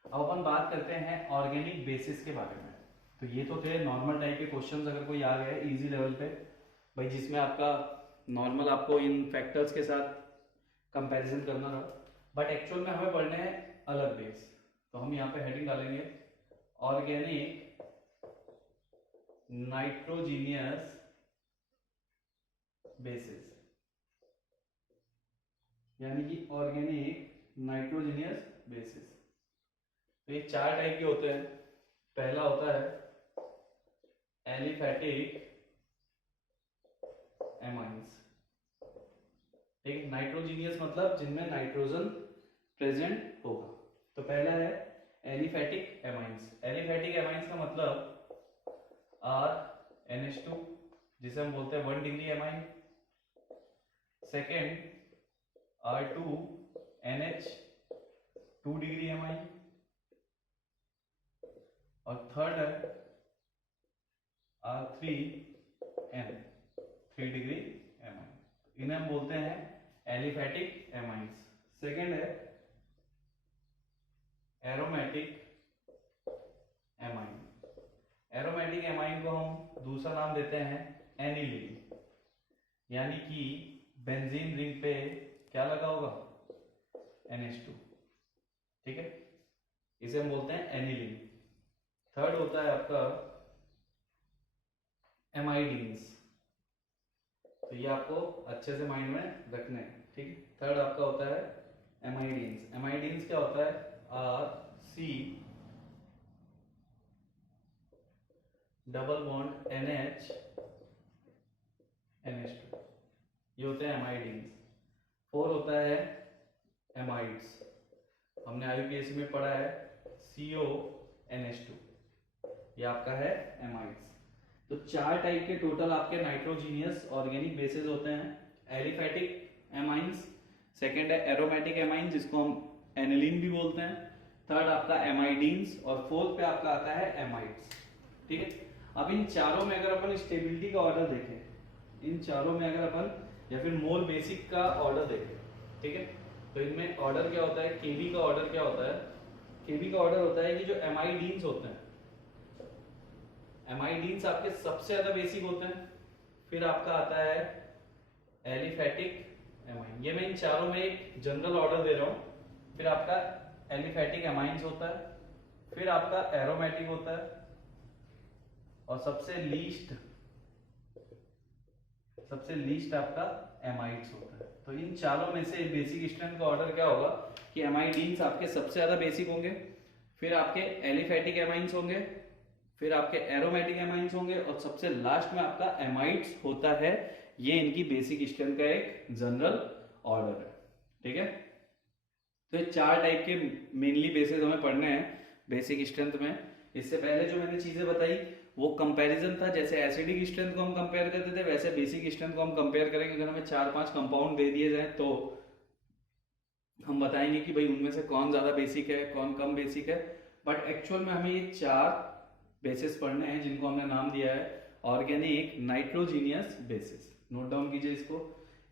अब अपन बात करते हैं ऑर्गेनिक बेसिस के बारे में। तो ये तो थे नॉर्मल टाइप के क्वेश्चंस, अगर कोई आ गया इजी लेवल पे भाई, जिसमें आपका नॉर्मल आपको इन फैक्टर्स के साथ कंपैरिजन करना था, बट एक्चुअल में हमें पढ़ने हैं अलग बेस। तो हम यहाँ पे हेडिंग डालेंगे ऑर्गेनिक नाइट्रोजीनियस बेसिस, यानी कि ऑर्गेनिक नाइट्रोजीनियस बेसिस। तो ये 4 टाइप के होते हैं। पहला होता है एलिफैटिक एमाइंस। ठीक, नाइट्रोजीनियस मतलब जिनमें नाइट्रोजन प्रेजेंट होगा। तो पहला है एलिफैटिक एमाइंस। एलिफैटिक एमाइंस का मतलब RNH2, जिसे हम बोलते हैं 1 degree amine. Second R2NH 2 degree amine, और थर्ड है R3N 3 डिग्री एमाइन। इन्हें हम बोलते हैं एलिफैटिक एमाइंस। सेकेंड है एरोमेटिक एमाइन। एरोमेटिक एमाइन को हम दूसरा नाम देते हैं एनिलीन, यानी कि बेंजीन रिंग पे क्या लगा होगा? NH2। ठीक है, इसे हम बोलते हैं एनिलीन। थर्ड होता है आपका एमाइडीन्स। तो ये आपको अच्छे से माइंड में रखना है, ठीक। थर्ड आपका होता है एमाइडीन्स। एमाइडीन्स क्या होता है? R C double bond NH NH2, ये होते हैं एमाइडीन्स। 4 होता है एमाइड्स, हमने IUPAC में पढ़ा है CONH2, ये आपका है एमाइड्स। तो 4 टाइप के टोटल आपके नाइट्रोजीनियस ऑर्गेनिक बेसिस होते हैं। एलिफैटिक एमाइंस, सेकेंड है एरोमेटिक एमाइन जिसको हम एनिलीन भी बोलते हैं, थर्ड आपका एमाइडीन्स और फोर्थ पे आपका आता है एमाइड्स, ठीक है। अब इन चारों में अगर अपन स्टेबिलिटी का ऑर्डर देखें, इन चारों में अगर अपन या फिर मोर बेसिक का ऑर्डर देखें, ठीक है, तो इनमें ऑर्डर क्या होता है? केबी का ऑर्डर क्या होता है? केबी का ऑर्डर होता है कि जो एमाइडीन्स होते हैं, एमाइडीन्स आपके सबसे ज्यादा बेसिक होते हैं, फिर आपका आता है एलिफैटिक एमाइन। ये मैं इन चारों में एक जनरल ऑर्डर दे रहा हूं। फिर आपका एलिफैटिक एमाइंस होता है, फिर आपका एरोमेटिक होता है, और सबसे लीस्ट आपका एमाइड्स होता है। तो इन चारों में से बेसिक स्ट्रेंथ का ऑर्डर क्या होगा कि एमाइडीन्स आपके सबसे ज्यादा बेसिक होंगे, फिर आपके एलिफैटिक एमाइंस होंगे, फिर आपके एरोमेटिक एमाइंस होंगे, और सबसे लास्ट में आपका एमाइड्स होता है। ये इनकी बेसिक स्ट्रेंथ का एक जनरल ऑर्डर है, ठीक है। तो ये 4 टाइप के मेनली बेसिस हमें पढ़ने हैं बेसिक स्ट्रेंथ में। इससे पहले जो मैंने चीजें बताई वो कंपैरिजन था, जैसे एसिडिक स्ट्रेंथ को हम कंपेयर करते थे वैसे बेसिक स्ट्रेंथ को हम कंपेयर करेंगे। अगर हमें 4-5 कंपाउंड दे दिए जाए तो हम बताएंगे कि भाई उनमें से कौन ज्यादा बेसिक है, कौन कम बेसिक है। बट एक्चुअल में हमें ये 4 बेसिस पढ़ने हैं जिनको हमने नाम दिया है organic nitrogenous basis. Note down कीजिए इसको,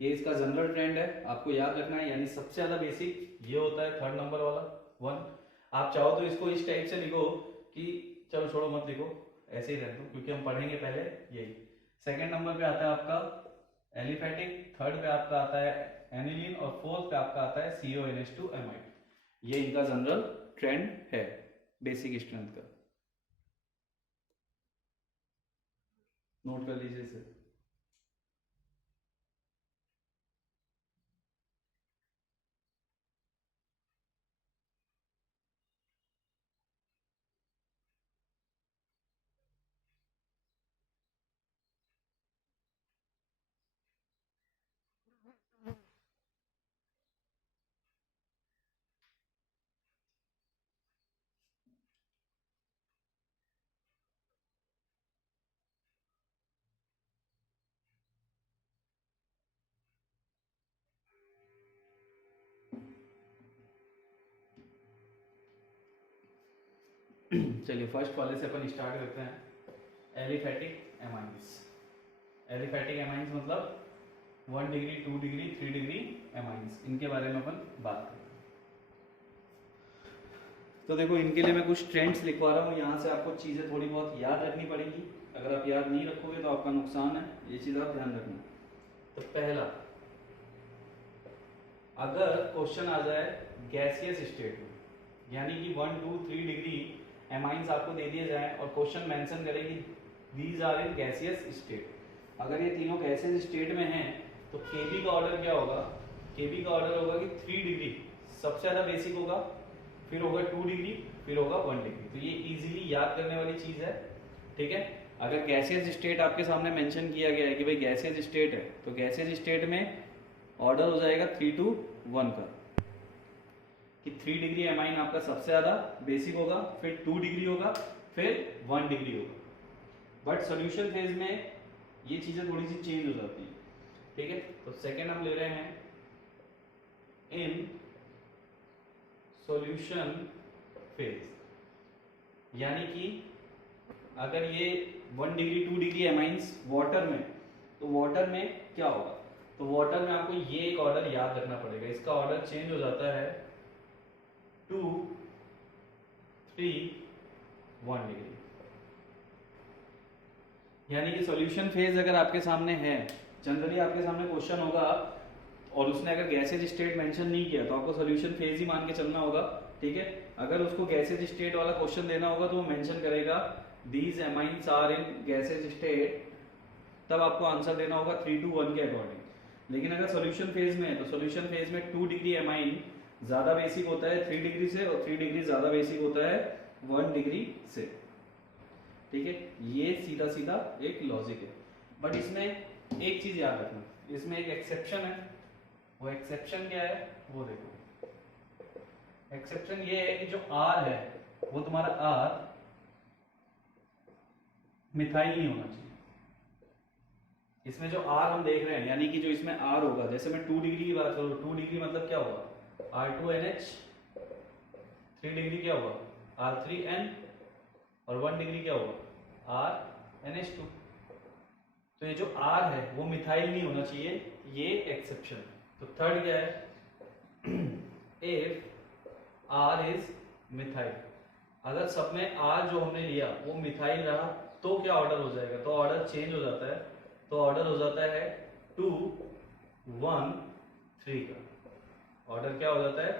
ये इसका जनरल ट्रेंड है, आपको याद रखना है। यानी सबसे ज्यादा बेसिक ये होता है, थर्ड नंबर वाला 1। आप चाहो तो इसको इस टाइप से लिखो कि चलो छोड़ो मत लिखो, ऐसे ही रहते हो क्योंकि हम पढ़ेंगे पहले यही। सेकंड नंबर पे आता है आपका एलिफैटिक, थर्ड पे आपका आता है एनिलीन, और फोर्थ पे आपका आता है CONH2 एमाइड। ये इनका जनरल ट्रेंड है बेसिक स्ट्रेंथ का, नोट कर लीजिए इसे। चलिए फर्स्ट वाले से अपन स्टार्ट करते हैं। Aliphatic amines. एलिफैटिक एमाइंस मतलब 1 डिग्री, 2 डिग्री, 3 डिग्री एमाइंस, इनके बारे में अपन बात करें। तो देखो इनके लिए मैं कुछ ट्रेंड्स लिखवा रहा हूँ, यहाँ से आपको चीजें थोड़ी बहुत याद रखनी पड़ेंगी। अगर आप याद नहीं रखोगे तो आपका नुकसान है, ये चीज आप ध्यान रखना। तो पहला, अगर क्वेश्चन आ जाए गैसियस स्टेट में, यानी कि 1, 2, 3 डिग्री एमाइंस आपको दे दिए जाए और क्वेश्चन मेंशन करे कि these are in gaseous state, अगर ये तीनों गैसियस स्टेट में हैं तो केबी का ऑर्डर क्या होगा? केबी का ऑर्डर होगा कि 3 डिग्री सबसे ज्यादा बेसिक होगा, फिर होगा 2 डिग्री, फिर होगा 1 डिग्री। तो ये इजीली याद करने वाली चीज है, ठीक है। अगर गैसियस स्टेट आपके सामने मेंशन किया गया है कि भाई गैसियस स्टेट है, तो गैसियस स्टेट में ऑर्डर हो जाएगा 3 to 1 का, कि 3 डिग्री एमाइन आपका सबसे ज्यादा बेसिक होगा, फिर 2 डिग्री होगा, फिर 1 डिग्री होगा। बट सॉल्यूशन फेज में ये चीजें थोड़ी सी चेंज हो जाती है, ठीक है। तो सेकेंड हम ले रहे हैं इन सॉल्यूशन फेज, यानी कि अगर ये 1 डिग्री 2 डिग्री एमाइंस वाटर में, तो वाटर में क्या होगा? तो वाटर में आपको ये एक ऑर्डर याद रखना पड़ेगा, इसका ऑर्डर चेंज हो जाता है 2, 3, 1 डिग्री। यानी कि सॉल्यूशन फेज अगर आपके सामने है, जनरली आपके सामने क्वेश्चन होगा और उसने अगर गैसेज स्टेट मेंशन नहीं किया तो आपको सॉल्यूशन फेज ही मान के चलना होगा, ठीक है। अगर उसको गैसेज स्टेट वाला क्वेश्चन देना होगा तो वो मेंशन करेगा these amines are in gases state तब आपको आंसर देना होगा 3:1 के अकॉर्डिंग। लेकिन अगर सोल्यूशन फेज में है तो सोल्यूशन फेज में 2 डिग्री एमाइन ज्यादा बेसिक होता है 3 डिग्री से, और 3 डिग्री ज्यादा बेसिक होता है 1 डिग्री से। ठीक है, ये सीधा सीधा एक लॉजिक है। बट इसमें एक चीज याद रखना, इसमें एक एक्सेप्शन है। वो एक्सेप्शन क्या है वो देखो। एक्सेप्शन ये है कि जो R है वो तुम्हारा R मिथाइल नहीं होना चाहिए। इसमें जो R हम देख रहे हैं, यानी कि जो इसमें R होगा, जैसे मैं 2 डिग्री की बात करूँ, 2 डिग्री मतलब क्या होगा R2NH, 3 डिग्री क्या होगा R3N, और 1 डिग्री क्या होगा RNH2। तो ये जो R है वो मिथाइल नहीं होना चाहिए, ये एक्सेप्शन। तो थर्ड क्या है, इफ R इज मिथाइल। अगर सब में R जो हमने लिया वो मिथाइल रहा तो क्या ऑर्डर हो जाएगा, तो ऑर्डर चेंज हो जाता है। तो ऑर्डर हो जाता है 2 1 3 का। ऑर्डर क्या हो जाता है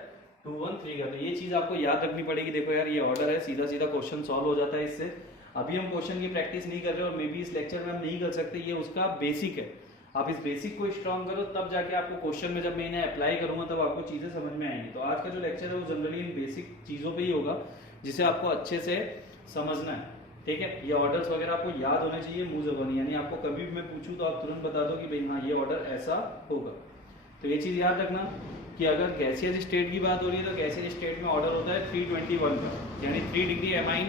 2 1 3 का। तो ये चीज आपको याद रखनी पड़ेगी। देखो यार, ये ऑर्डर है, सीधा सीधा क्वेश्चन सॉल्व हो जाता है इससे। अभी हम क्वेश्चन की प्रैक्टिस नहीं कर रहे और मे बी इस लेक्चर में हम नहीं कर सकते, ये उसका बेसिक है। आप इस बेसिक को स्ट्रॉन्ग करो, तब जाके आपको क्वेश्चन में जब मैं इन्हें अप्लाई करूंगा तब आपको चीजें समझ में आएंगी। तो आज का जो लेक्चर है वो जनरली इन बेसिक चीजों पे ही होगा, जिसे आपको अच्छे से समझना है। ठीक है, ये ऑर्डर्स वगैरह आपको याद होने चाहिए मुंह ज़बानी, यानी आपको कभी भी मैं पूछूं तो आप तुरंत बता दो कि भाई हाँ ये ऑर्डर ऐसा होगा। तो ये चीज याद रखना कि अगर गैसियस स्टेट की बात हो रही है तो गैसियस स्टेट में ऑर्डर होता है 321 का, यानी 3 degree amine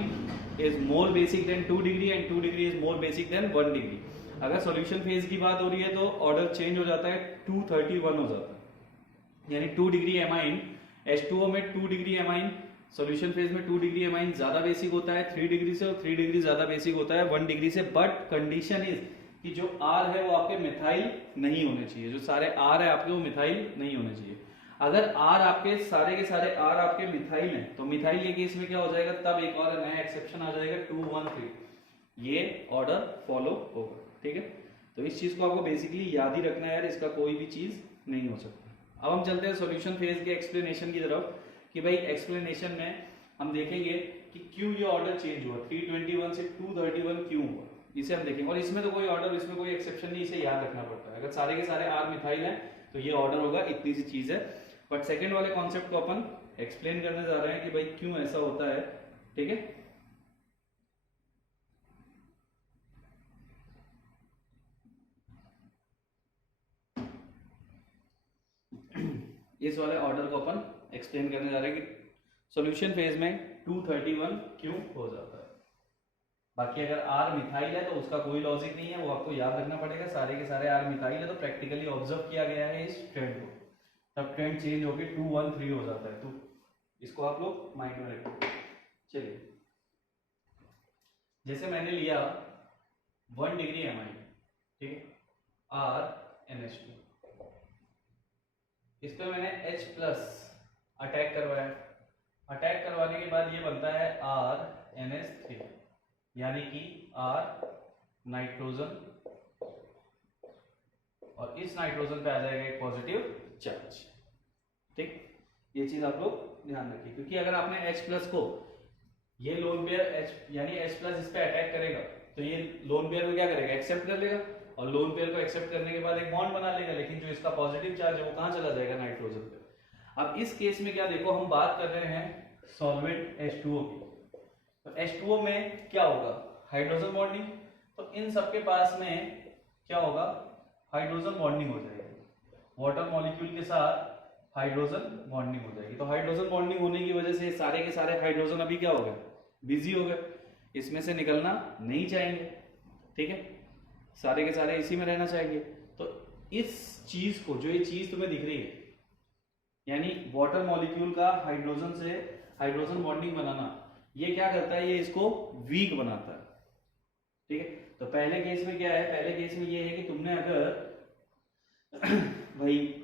is more basic than 2 degree and 2 degree is more basic than 1 degree. अगर सॉल्यूशन फेज की बात हो रही है तो ऑर्डर चेंज हो जाता है 231 हो जाता है, यानी 2 डिग्री एमाइन H2O में 2 डिग्री एमाइन सॉल्यूशन फेज में 2 डिग्री एमाइन ज्यादा बेसिक होता है 3 डिग्री से, और 3 डिग्री ज्यादा बेसिक होता है 1 डिग्री से। बट कंडीशन इज कि जो R है वो आपके मिथाइल नहीं होने चाहिए, जो सारे R है आपके वो मिथाइल नहीं होने चाहिए। अगर R आपके सारे के सारे R आपके मिथाइल हैं तो मिथाइल के केस में क्या हो जाएगा, तब एक और नया एक्सेप्शन आ जाएगा 2 1 3, ये ऑर्डर फॉलो होगा। ठीक है, तो इस चीज को आपको बेसिकली याद ही रखना है यार, इसका कोई भी चीज नहीं हो सकता। अब हम चलते हैं सॉल्यूशन फेज के एक्सप्लेनेशन की तरफ कि भाई एक्सप्लेनेशन में हम देखेंगे कि क्यों ये ऑर्डर चेंज हुआ, 321 से 231 क्यों हुआ, इसे हम देखेंगे। और इसमें तो कोई ऑर्डर, इसमें कोई एक्सेप्शन नहीं, इसे याद रखना पड़ता है। अगर सारे के सारे R मिथाइल हैं तो ये ऑर्डर होगा, इतनी सी चीज है। बट सेकेंड वाले कॉन्सेप्ट को अपन एक्सप्लेन करने जा रहे हैं कि भाई क्यों ऐसा होता है। ठीक है, इस वाले ऑर्डर को अपन एक्सप्लेन करने जा रहे हैं कि सॉल्यूशन फेज में 231 क्यों हो जाता है। बाकी अगर R मिथाइल है तो उसका कोई लॉजिक नहीं है, वो आपको याद रखना पड़ेगा। सारे के सारे R मिथाइल है तो प्रैक्टिकली ऑब्जर्व किया गया है इस ट्रेंड को, तब ट्रेंड चेंज होकर 2 1 3 हो जाता है। तो इसको आप लोग माइंड में रखो। चलिए, जैसे मैंने लिया 1 डिग्री एमाइन, ठीक है, RNH2, इस पे मैंने H प्लस अटैक करवाया। अटैक करवाने के बाद ये बनता है RNH3, यानी कि R नाइट्रोजन, और इस नाइट्रोजन पे आ जाएगा एक पॉजिटिव चार्ज। ठीक, ये चीज आप लोग ध्यान रखिए, क्योंकि अगर आपने H प्लस को, ये लोन पेयर H यानी H प्लस इस पे अटैक करेगा तो ये लोन पेयर को क्या करेगा, एक्सेप्ट कर लेगा, और लोन पेयर को एक्सेप्ट करने के बाद एक बॉन्ड बना लेगा। लेकिन जो इसका पॉजिटिव चार्ज है वो कहां चला जाएगा, नाइट्रोजन पे। अब इस केस में क्या, देखो हम बात कर रहे हैं सॉल्वेंट H2O की, तो H2O में क्या होगा, हाइड्रोजन बॉन्डिंग। तो इन सबके पास में क्या होगा, हाइड्रोजन बॉन्डिंग हो जाएगी, वाटर मॉलिक्यूल के साथ हाइड्रोजन बॉन्डिंग हो जाएगी। तो हाइड्रोजन बॉन्डिंग होने की वजह से सारे के सारे हाइड्रोजन अभी क्या हो गए, बिजी हो गए, इसमें से निकलना नहीं चाहेंगे। ठीक है, सारे के सारे इसी में रहना चाहेंगे। तो इस चीज को, जो ये चीज तुम्हें दिख रही है, यानी वाटर मॉलिक्यूल का हाइड्रोजन से हाइड्रोजन बॉन्डिंग बनाना, ये क्या करता है, ये इसको वीक बनाता है। ठीक है, तो पहले केस में क्या है, पहले केस में ये है कि तुमने अगर भाई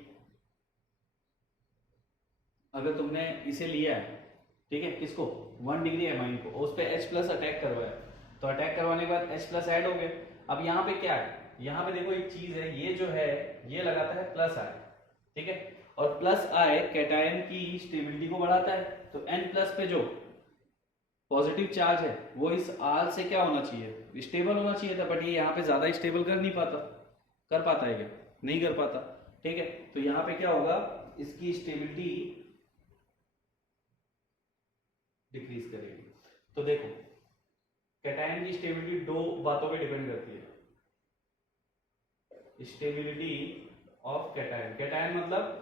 अगर तुमने इसे लिया है, ठीक है, किसको, 1 डिग्री एमाइन को, उस पे H प्लस अटैक करवाया, तो अटैक करवाने के बाद H प्लस ऐड हो गए। अब यहाँ पे क्या है, यहाँ पे देखो एक चीज है, ये जो है ये लगाता है प्लस आई, ठीक है, और प्लस आई कैटायन की स्टेबिलिटी को बढ़ाता है। तो N प्लस पे जो पॉजिटिव चार्ज है वो इस R से क्या होना चाहिए, स्टेबल होना चाहिए था, बट ये यहाँ पे ज्यादा स्टेबल कर नहीं पाता, कर पाता है क्या, नहीं कर पाता। ठीक है, तो यहाँ पे क्या होगा, इसकी स्टेबिलिटी डिक्रीज करेगी। तो देखो कैटायन की स्टेबिलिटी दो बातों पे डिपेंड करती है, स्टेबिलिटी ऑफ कैटायन, कैटायन मतलब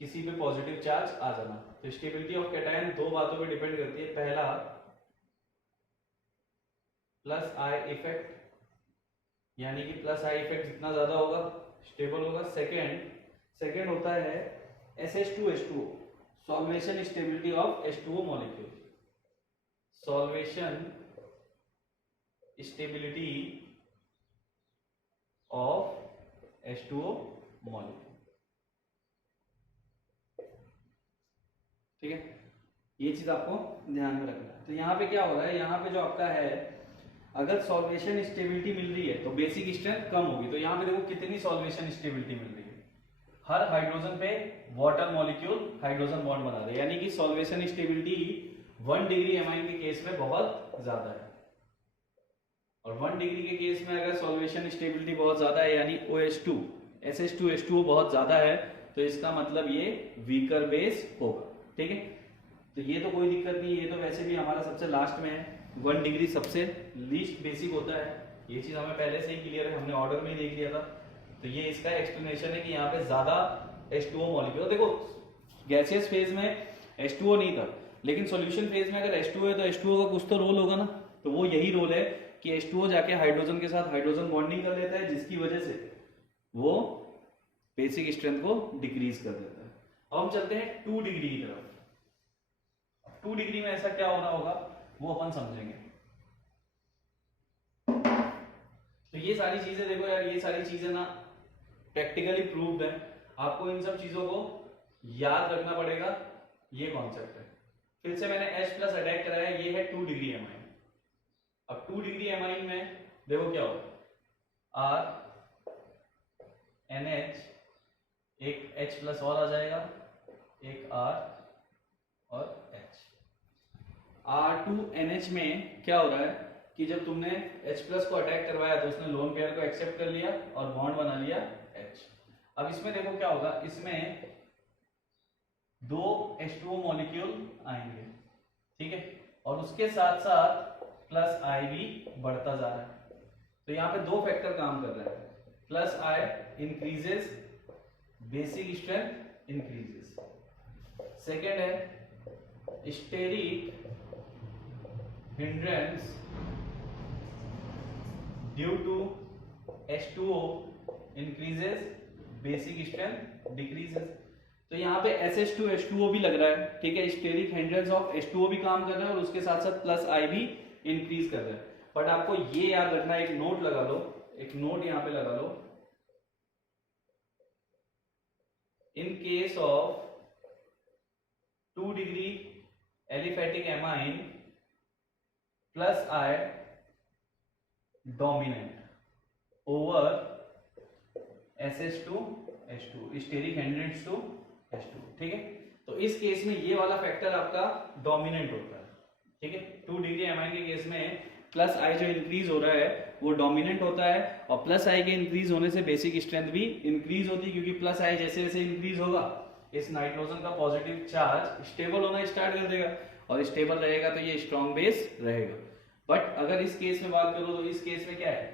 किसी पे पॉजिटिव चार्ज आ जाना, तो स्टेबिलिटी ऑफ कैटायन दो बातों पे डिपेंड करती है। पहला प्लस आई इफेक्ट, यानी कि प्लस आई इफेक्ट जितना ज्यादा होगा स्टेबल होगा। सेकंड होता है SH2H2O, solvation stability of H2O molecule, solvation stability of H2O molecule. ठीक है, ये चीज आपको ध्यान में रखना है। तो यहाँ पे क्या हो रहा है, यहाँ पे जो आपका है, अगर सॉल्वेशन स्टेबिलिटी मिल रही है तो बेसिक स्ट्रेंथ कम होगी। तो यहाँ पे देखो कितनी सॉल्वेशन स्टेबिलिटी मिल रही है, हर हाइड्रोजन पे वाटर मॉलिक्यूल हाइड्रोजन बॉन्ड बना रहे हैं, यानी कि सॉल्वेशन स्टेबिलिटी 1 डिग्री एमाइन के केस में बहुत ज्यादा है। और 1 डिग्री के केस में अगर सॉल्वेशन स्टेबिलिटी बहुत ज्यादा है, यानी OH2 SH2H2O बहुत ज्यादा है, तो इसका मतलब ये वीकर बेस होगा। ठीक है, तो ये तो कोई दिक्कत नहीं है, ये तो वैसे भी हमारा सबसे लास्ट में है, 1 डिग्री सबसे लीस्ट बेसिक होता है, ये चीज हमें पहले से ही क्लियर है, हमने ऑर्डर में ही देख लिया था। तो ये इसका एक्सप्लेनेशन है कि यहाँ पे ज्यादा H2O मॉलिक्यूल, देखो गैसियस फेज में H2O नहीं था, लेकिन सॉल्यूशन फेज में अगर H2O है तो H2O का कुछ तो रोल होगा ना, तो वो यही रोल है कि H2O जाके हाइड्रोजन के साथ हाइड्रोजन बॉन्डिंग कर लेता है, जिसकी वजह से वो बेसिक स्ट्रेंथ को डिक्रीज कर देता है। अब हम चलते हैं 2 डिग्री की तरफ। 2 डिग्री में ऐसा क्या हो रहा होगा वो अपन समझेंगे। तो ये सारी चीजें देखो यार, ये सारी चीजें ना प्रैक्टिकली प्रूव्ड है, आपको इन सब चीजों को याद रखना पड़ेगा, ये कॉन्सेप्ट है। फिर से मैंने H प्लस अटैक कराया, ये है 2 डिग्री एमाइन। अब 2 डिग्री एमाइन में देखो क्या होगा, R NH, एक H प्लस और आ जाएगा, एक R और H। R2NH में क्या हो रहा है कि जब तुमने H प्लस को अटैक करवाया तो उसने लोन पेयर को एक्सेप्ट कर लिया और बॉन्ड बना लिया H। अब इसमें देखो क्या होगा, इसमें 2 H2O मॉलिक्यूल आएंगे, ठीक है, और उसके साथ साथ प्लस I भी बढ़ता जा रहा है। तो यहाँ पे दो फैक्टर काम कर रहे हैं, plus I increases, basic strength increases. Second है steric hindrance due to H2O increases, basic strength decreases. तो यहाँ पे SH2H2O भी लग रहा है, ठीक है, स्टेरिक हिंड्रेंस ऑफ H2O भी काम कर रहा है और उसके साथ साथ प्लस I भी इंक्रीज कर रहा है। बट आपको ये याद रखना, एक नोट लगा लो, एक नोट यहाँ पे लगा लो, in case of 2 degree aliphatic amine plus I dominant over SH2H2, steric hindrance to H2, ठीक है। तो इस केस में ये वाला फैक्टर आपका डोमिनेंट होता है, ठीक है। 2 डिग्री एमाइन के केस में प्लस I जो इंक्रीज हो रहा है वो डोमिनेंट होता है, और प्लस I के इंक्रीज होने से बेसिक स्ट्रेंथ भी इंक्रीज होती है, क्योंकि प्लस I जैसे जैसे इंक्रीज होगा इस नाइट्रोजन का पॉजिटिव चार्ज स्टेबल होना स्टार्ट कर देगा, और स्टेबल रहेगा तो ये स्ट्रॉन्ग बेस रहेगा। बट अगर इस केस में बात करो तो इस केस में क्या है,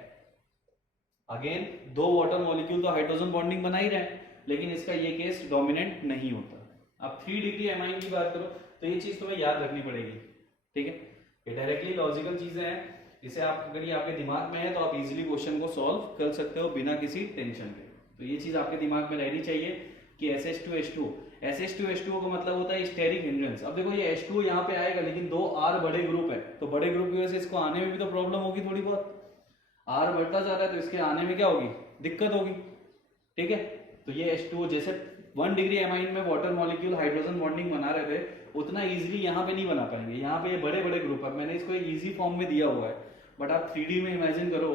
अगेन 2 वाटर मॉलिक्यूल तो हाइड्रोजन बॉन्डिंग बना ही रहे हैं, लेकिन इसका ये केस डोमिनेंट नहीं होता। अब 3 डिग्री एमाइन की बात करो तो ये चीज तुम्हें याद रखनी पड़ेगी, ठीक है। ये डायरेक्टली लॉजिकल चीजें हैं, इसे आप अगर ये आपके दिमाग में है तो आप इजीली क्वेश्चन को सॉल्व कर सकते हो बिना किसी टेंशन के। तो ये चीज आपके दिमाग में रहनी चाहिए कि SH2H2O का मतलब होता है स्टेरिक हिंड्रेंस। अब देखो ये H2 यहाँ पे आएगा, लेकिन 2 R बड़े ग्रुप है, तो बड़े ग्रुप की वजह से इसको आने में भी तो प्रॉब्लम होगी थोड़ी बहुत। R बढ़ता जा रहा है तो इसके आने में क्या होगी, दिक्कत होगी, ठीक है। तो ये H2O जैसे 1 डिग्री एमाइन में वाटर मॉलिक्यूल हाइड्रोजन बॉन्डिंग बना रहे थे, उतना इजीली यहाँ पे नहीं बना पाएंगे। यहाँ पे ये बड़े बड़े ग्रुप है, मैंने इसको एक इजी फॉर्म में दिया हुआ है, बट आप 3D में इमेजिन करो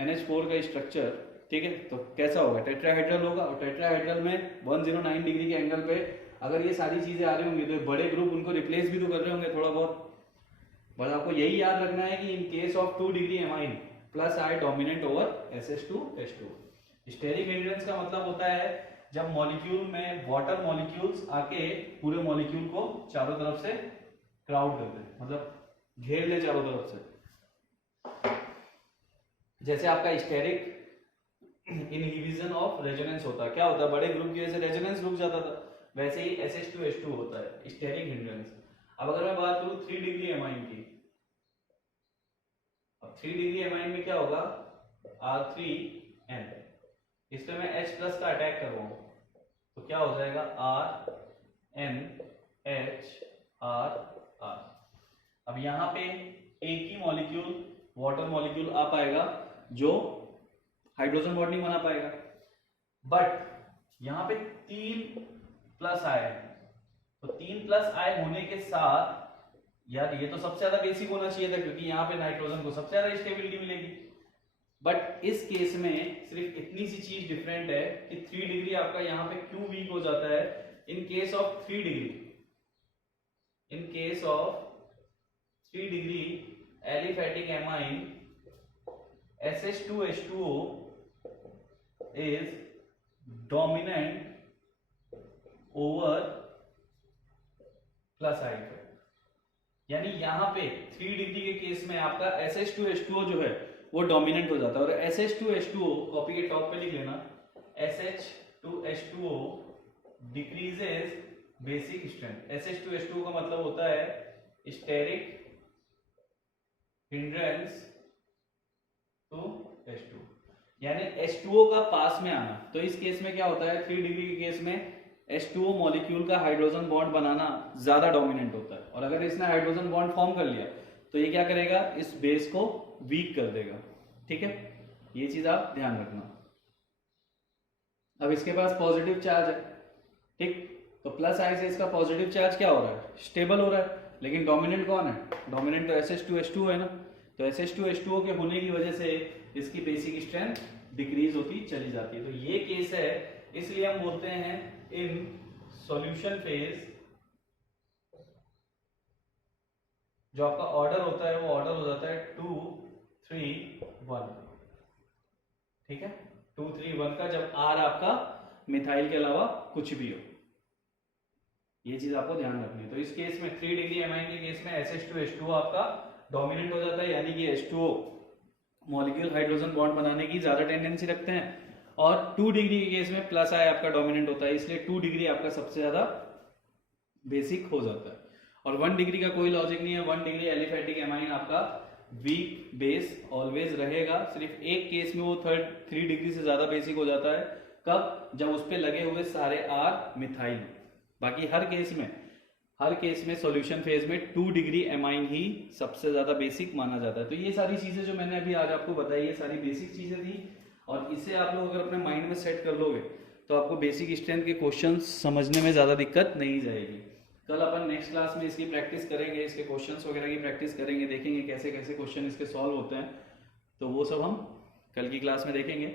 NH4 का स्ट्रक्चर, ठीक है, तो कैसा होगा, टेट्राहेड्रल होगा, और टेट्राहेड्रल में 109 डिग्री के एंगल पे अगर ये सारी चीजें आ रही होंगी तो बड़े ग्रुप उनको रिप्लेस भी तो कर रहे होंगे थोड़ा बहुत, बस आपको यही याद रखना है कि in case of 2 degree amine plus I dominant over SS2H2। Steric hindrance का मतलब होता है जब मॉलिक्यूल में वाटर मॉलिक्यूल्स आके पूरे मॉलिक्यूल को चारों तरफ से क्राउड कर दे, मतलब घेर ले चारों तरफ से। जैसे आपका स्टेरिक इनहिबिशन ऑफ रेजोनेंस होता है, क्या होता है, बड़े ग्रुप की वजह से रेजोनेंस रुक जाता था, वैसे ही SS2H2 होता है स्टेरिक हिंड्रेंस। अब अगर मैं बात करूं 3 डिग्री एमाइन की, अब 3 डिग्री एमाइन में क्या होगा, R3N, इसमें मैं H प्लस का अटैक करवाऊं तो क्या हो जाएगा, RNHRR। अब यहाँ पे एक ही मॉलिक्यूल वाटर मॉलिक्यूल आ पाएगा जो हाइड्रोजन बॉन्ड नहीं बना पाएगा, बट यहाँ पे 3 प्लस आए, तो 3 प्लस आए होने के साथ यार ये तो सबसे ज्यादा बेसिक होना चाहिए था क्योंकि यहाँ पे नाइट्रोजन को सबसे ज्यादा स्टेबिलिटी मिलेगी। बट इस केस में सिर्फ इतनी सी चीज डिफरेंट है कि 3 डिग्री आपका यहाँ पे क्यों वीक हो जाता है। इन case of 3 degree, in case of 3 degree aliphatic amine SS2H2O is dominant over plus I effect. यानी यहां पे 3 डिग्री के केस में आपका SS2H2O जो है वो डोमिनेंट हो जाता है, और SS2H2O कॉपी के टॉप पे लिख लेना, SH2H2O decreases basic strength. SH2H2O का मतलब होता है स्टेरिक हिंड्रेंस टू H2, यानी H2O का पास में आना। तो इस केस में क्या होता है, 3 डिग्री के केस में H2O मॉलिक्यूल का हाइड्रोजन बॉन्ड बनाना ज्यादा डोमिनेंट होता है, और अगर इसने हाइड्रोजन बॉन्ड फॉर्म कर लिया तो ये क्या करेगा, इस बेस को वीक कर देगा। ठीक है, ये चीज आप ध्यान रखना। अब इसके पास पॉजिटिव चार्ज है, ठीक, तो प्लस आई से इसका पॉजिटिव चार्ज क्या हो रहा है, स्टेबल हो रहा है, लेकिन डोमिनेंट कौन है, डोमिनेंट तो SS2H2 है ना, तो SS2H2O के होने की वजह से इसकी बेसिक स्ट्रेंथ डिक्रीज होती चली जाती है। तो ये केस है, इसलिए हम बोलते हैं इन सॉल्यूशन फेज जो आपका ऑर्डर होता है वो ऑर्डर हो जाता है 2 3 1। ठीक है, 2 3 1 का, जब R आपका मिथाइल के अलावा कुछ भी हो, ये चीज आपको ध्यान रखनी है। तो इस केस में 3 डिग्री एमाइन के केस में SS2H2O आपका डोमिनेंट हो जाता है, यानी कि H2O मॉलिक्यूल हाइड्रोजन बॉन्ड बनाने की ज्यादा टेंडेंसी रखते हैं, और 2 डिग्री के केस में प्लस आई आपका डोमिनेंट होता है, इसलिए 2 डिग्री आपका सबसे ज्यादा बेसिक हो जाता है। और 1 डिग्री का कोई लॉजिक नहीं है, 1 डिग्री एलिफैटिक एमाइन आपका वीक बेस ऑलवेज रहेगा, सिर्फ एक केस में वो 3 डिग्री से ज्यादा बेसिक हो जाता है, कब, जब उस पर लगे हुए सारे R मिथाइल। बाकी हर केस में सॉल्यूशन फेज में 2 डिग्री एमाइन ही सबसे ज्यादा बेसिक माना जाता है। तो ये सारी चीजें जो मैंने अभी आज आपको बताई, ये सारी बेसिक चीजें थी, और इसे आप लोग अगर अपने माइंड में सेट कर लोगे तो आपको बेसिक स्ट्रेंथ के क्वेश्चंस समझने में ज्यादा दिक्कत नहीं जाएगी। कल अपन नेक्स्ट क्लास में इसकी प्रैक्टिस करेंगे, इसके क्वेश्चंस वगैरह की प्रैक्टिस करेंगे, देखेंगे कैसे कैसे क्वेश्चन इसके सॉल्व होते हैं, तो वो सब हम कल की क्लास में देखेंगे।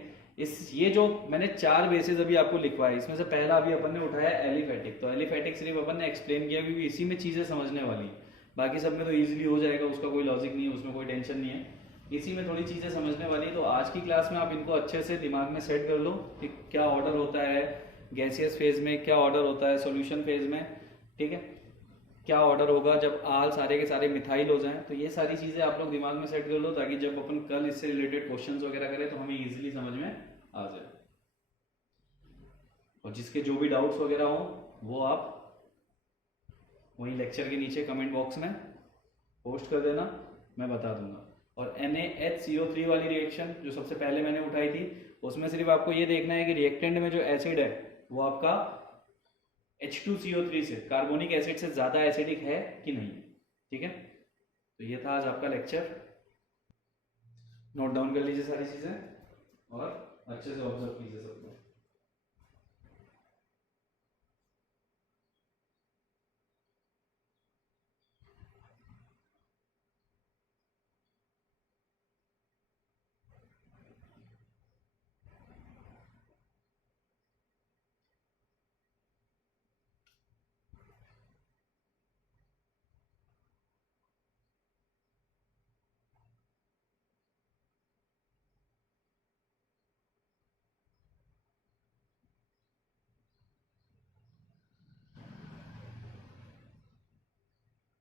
ये जो मैंने 4 बेसिस अभी आपको लिखवाए, इसमें से पहला अभी अपन ने उठाया एलिफैटिक। तो एलिफैटिक सिर्फ अपन ने एक्सप्लेन किया क्योंकि इसी में चीजें समझने वाली, बाकी सब में तो इजीली हो जाएगा, उसका कोई लॉजिक नहीं है, उसमें कोई टेंशन नहीं है, इसी में थोड़ी चीजें समझने वाली। तो आज की क्लास में आप इनको अच्छे से दिमाग में सेट कर लो कि क्या ऑर्डर होता है गैसियस फेज में, क्या ऑर्डर होता है सॉल्यूशन फेज में, ठीक है, क्या ऑर्डर होगा जब आल सारे के सारे मिथाइल हो जाएं। तो ये सारी चीजें आप लोग दिमाग में सेट कर लो, ताकि जब अपन कल इससे रिलेटेड क्वेश्चंस वगैरह करें तो हमें इजीली समझ में आ जाए। और जिसके जो भी डाउट्स वगैरह हो वो आप वहीं लेक्चर के नीचे कमेंट बॉक्स में पोस्ट कर देना, मैं बता दूंगा। और NaHCO3 वाली रिएक्शन जो सबसे पहले मैंने उठाई थी, उसमें सिर्फ आपको ये देखना है कि रिएक्टेंट में जो एसिड है वो आपका H2CO3 से, कार्बोनिक एसिड से ज्यादा एसिडिक है कि नहीं। ठीक है, तो ये था आज आपका लेक्चर, नोट डाउन कर लीजिए सारी चीजें और अच्छे से ऑब्जर्व कीजिए सबको।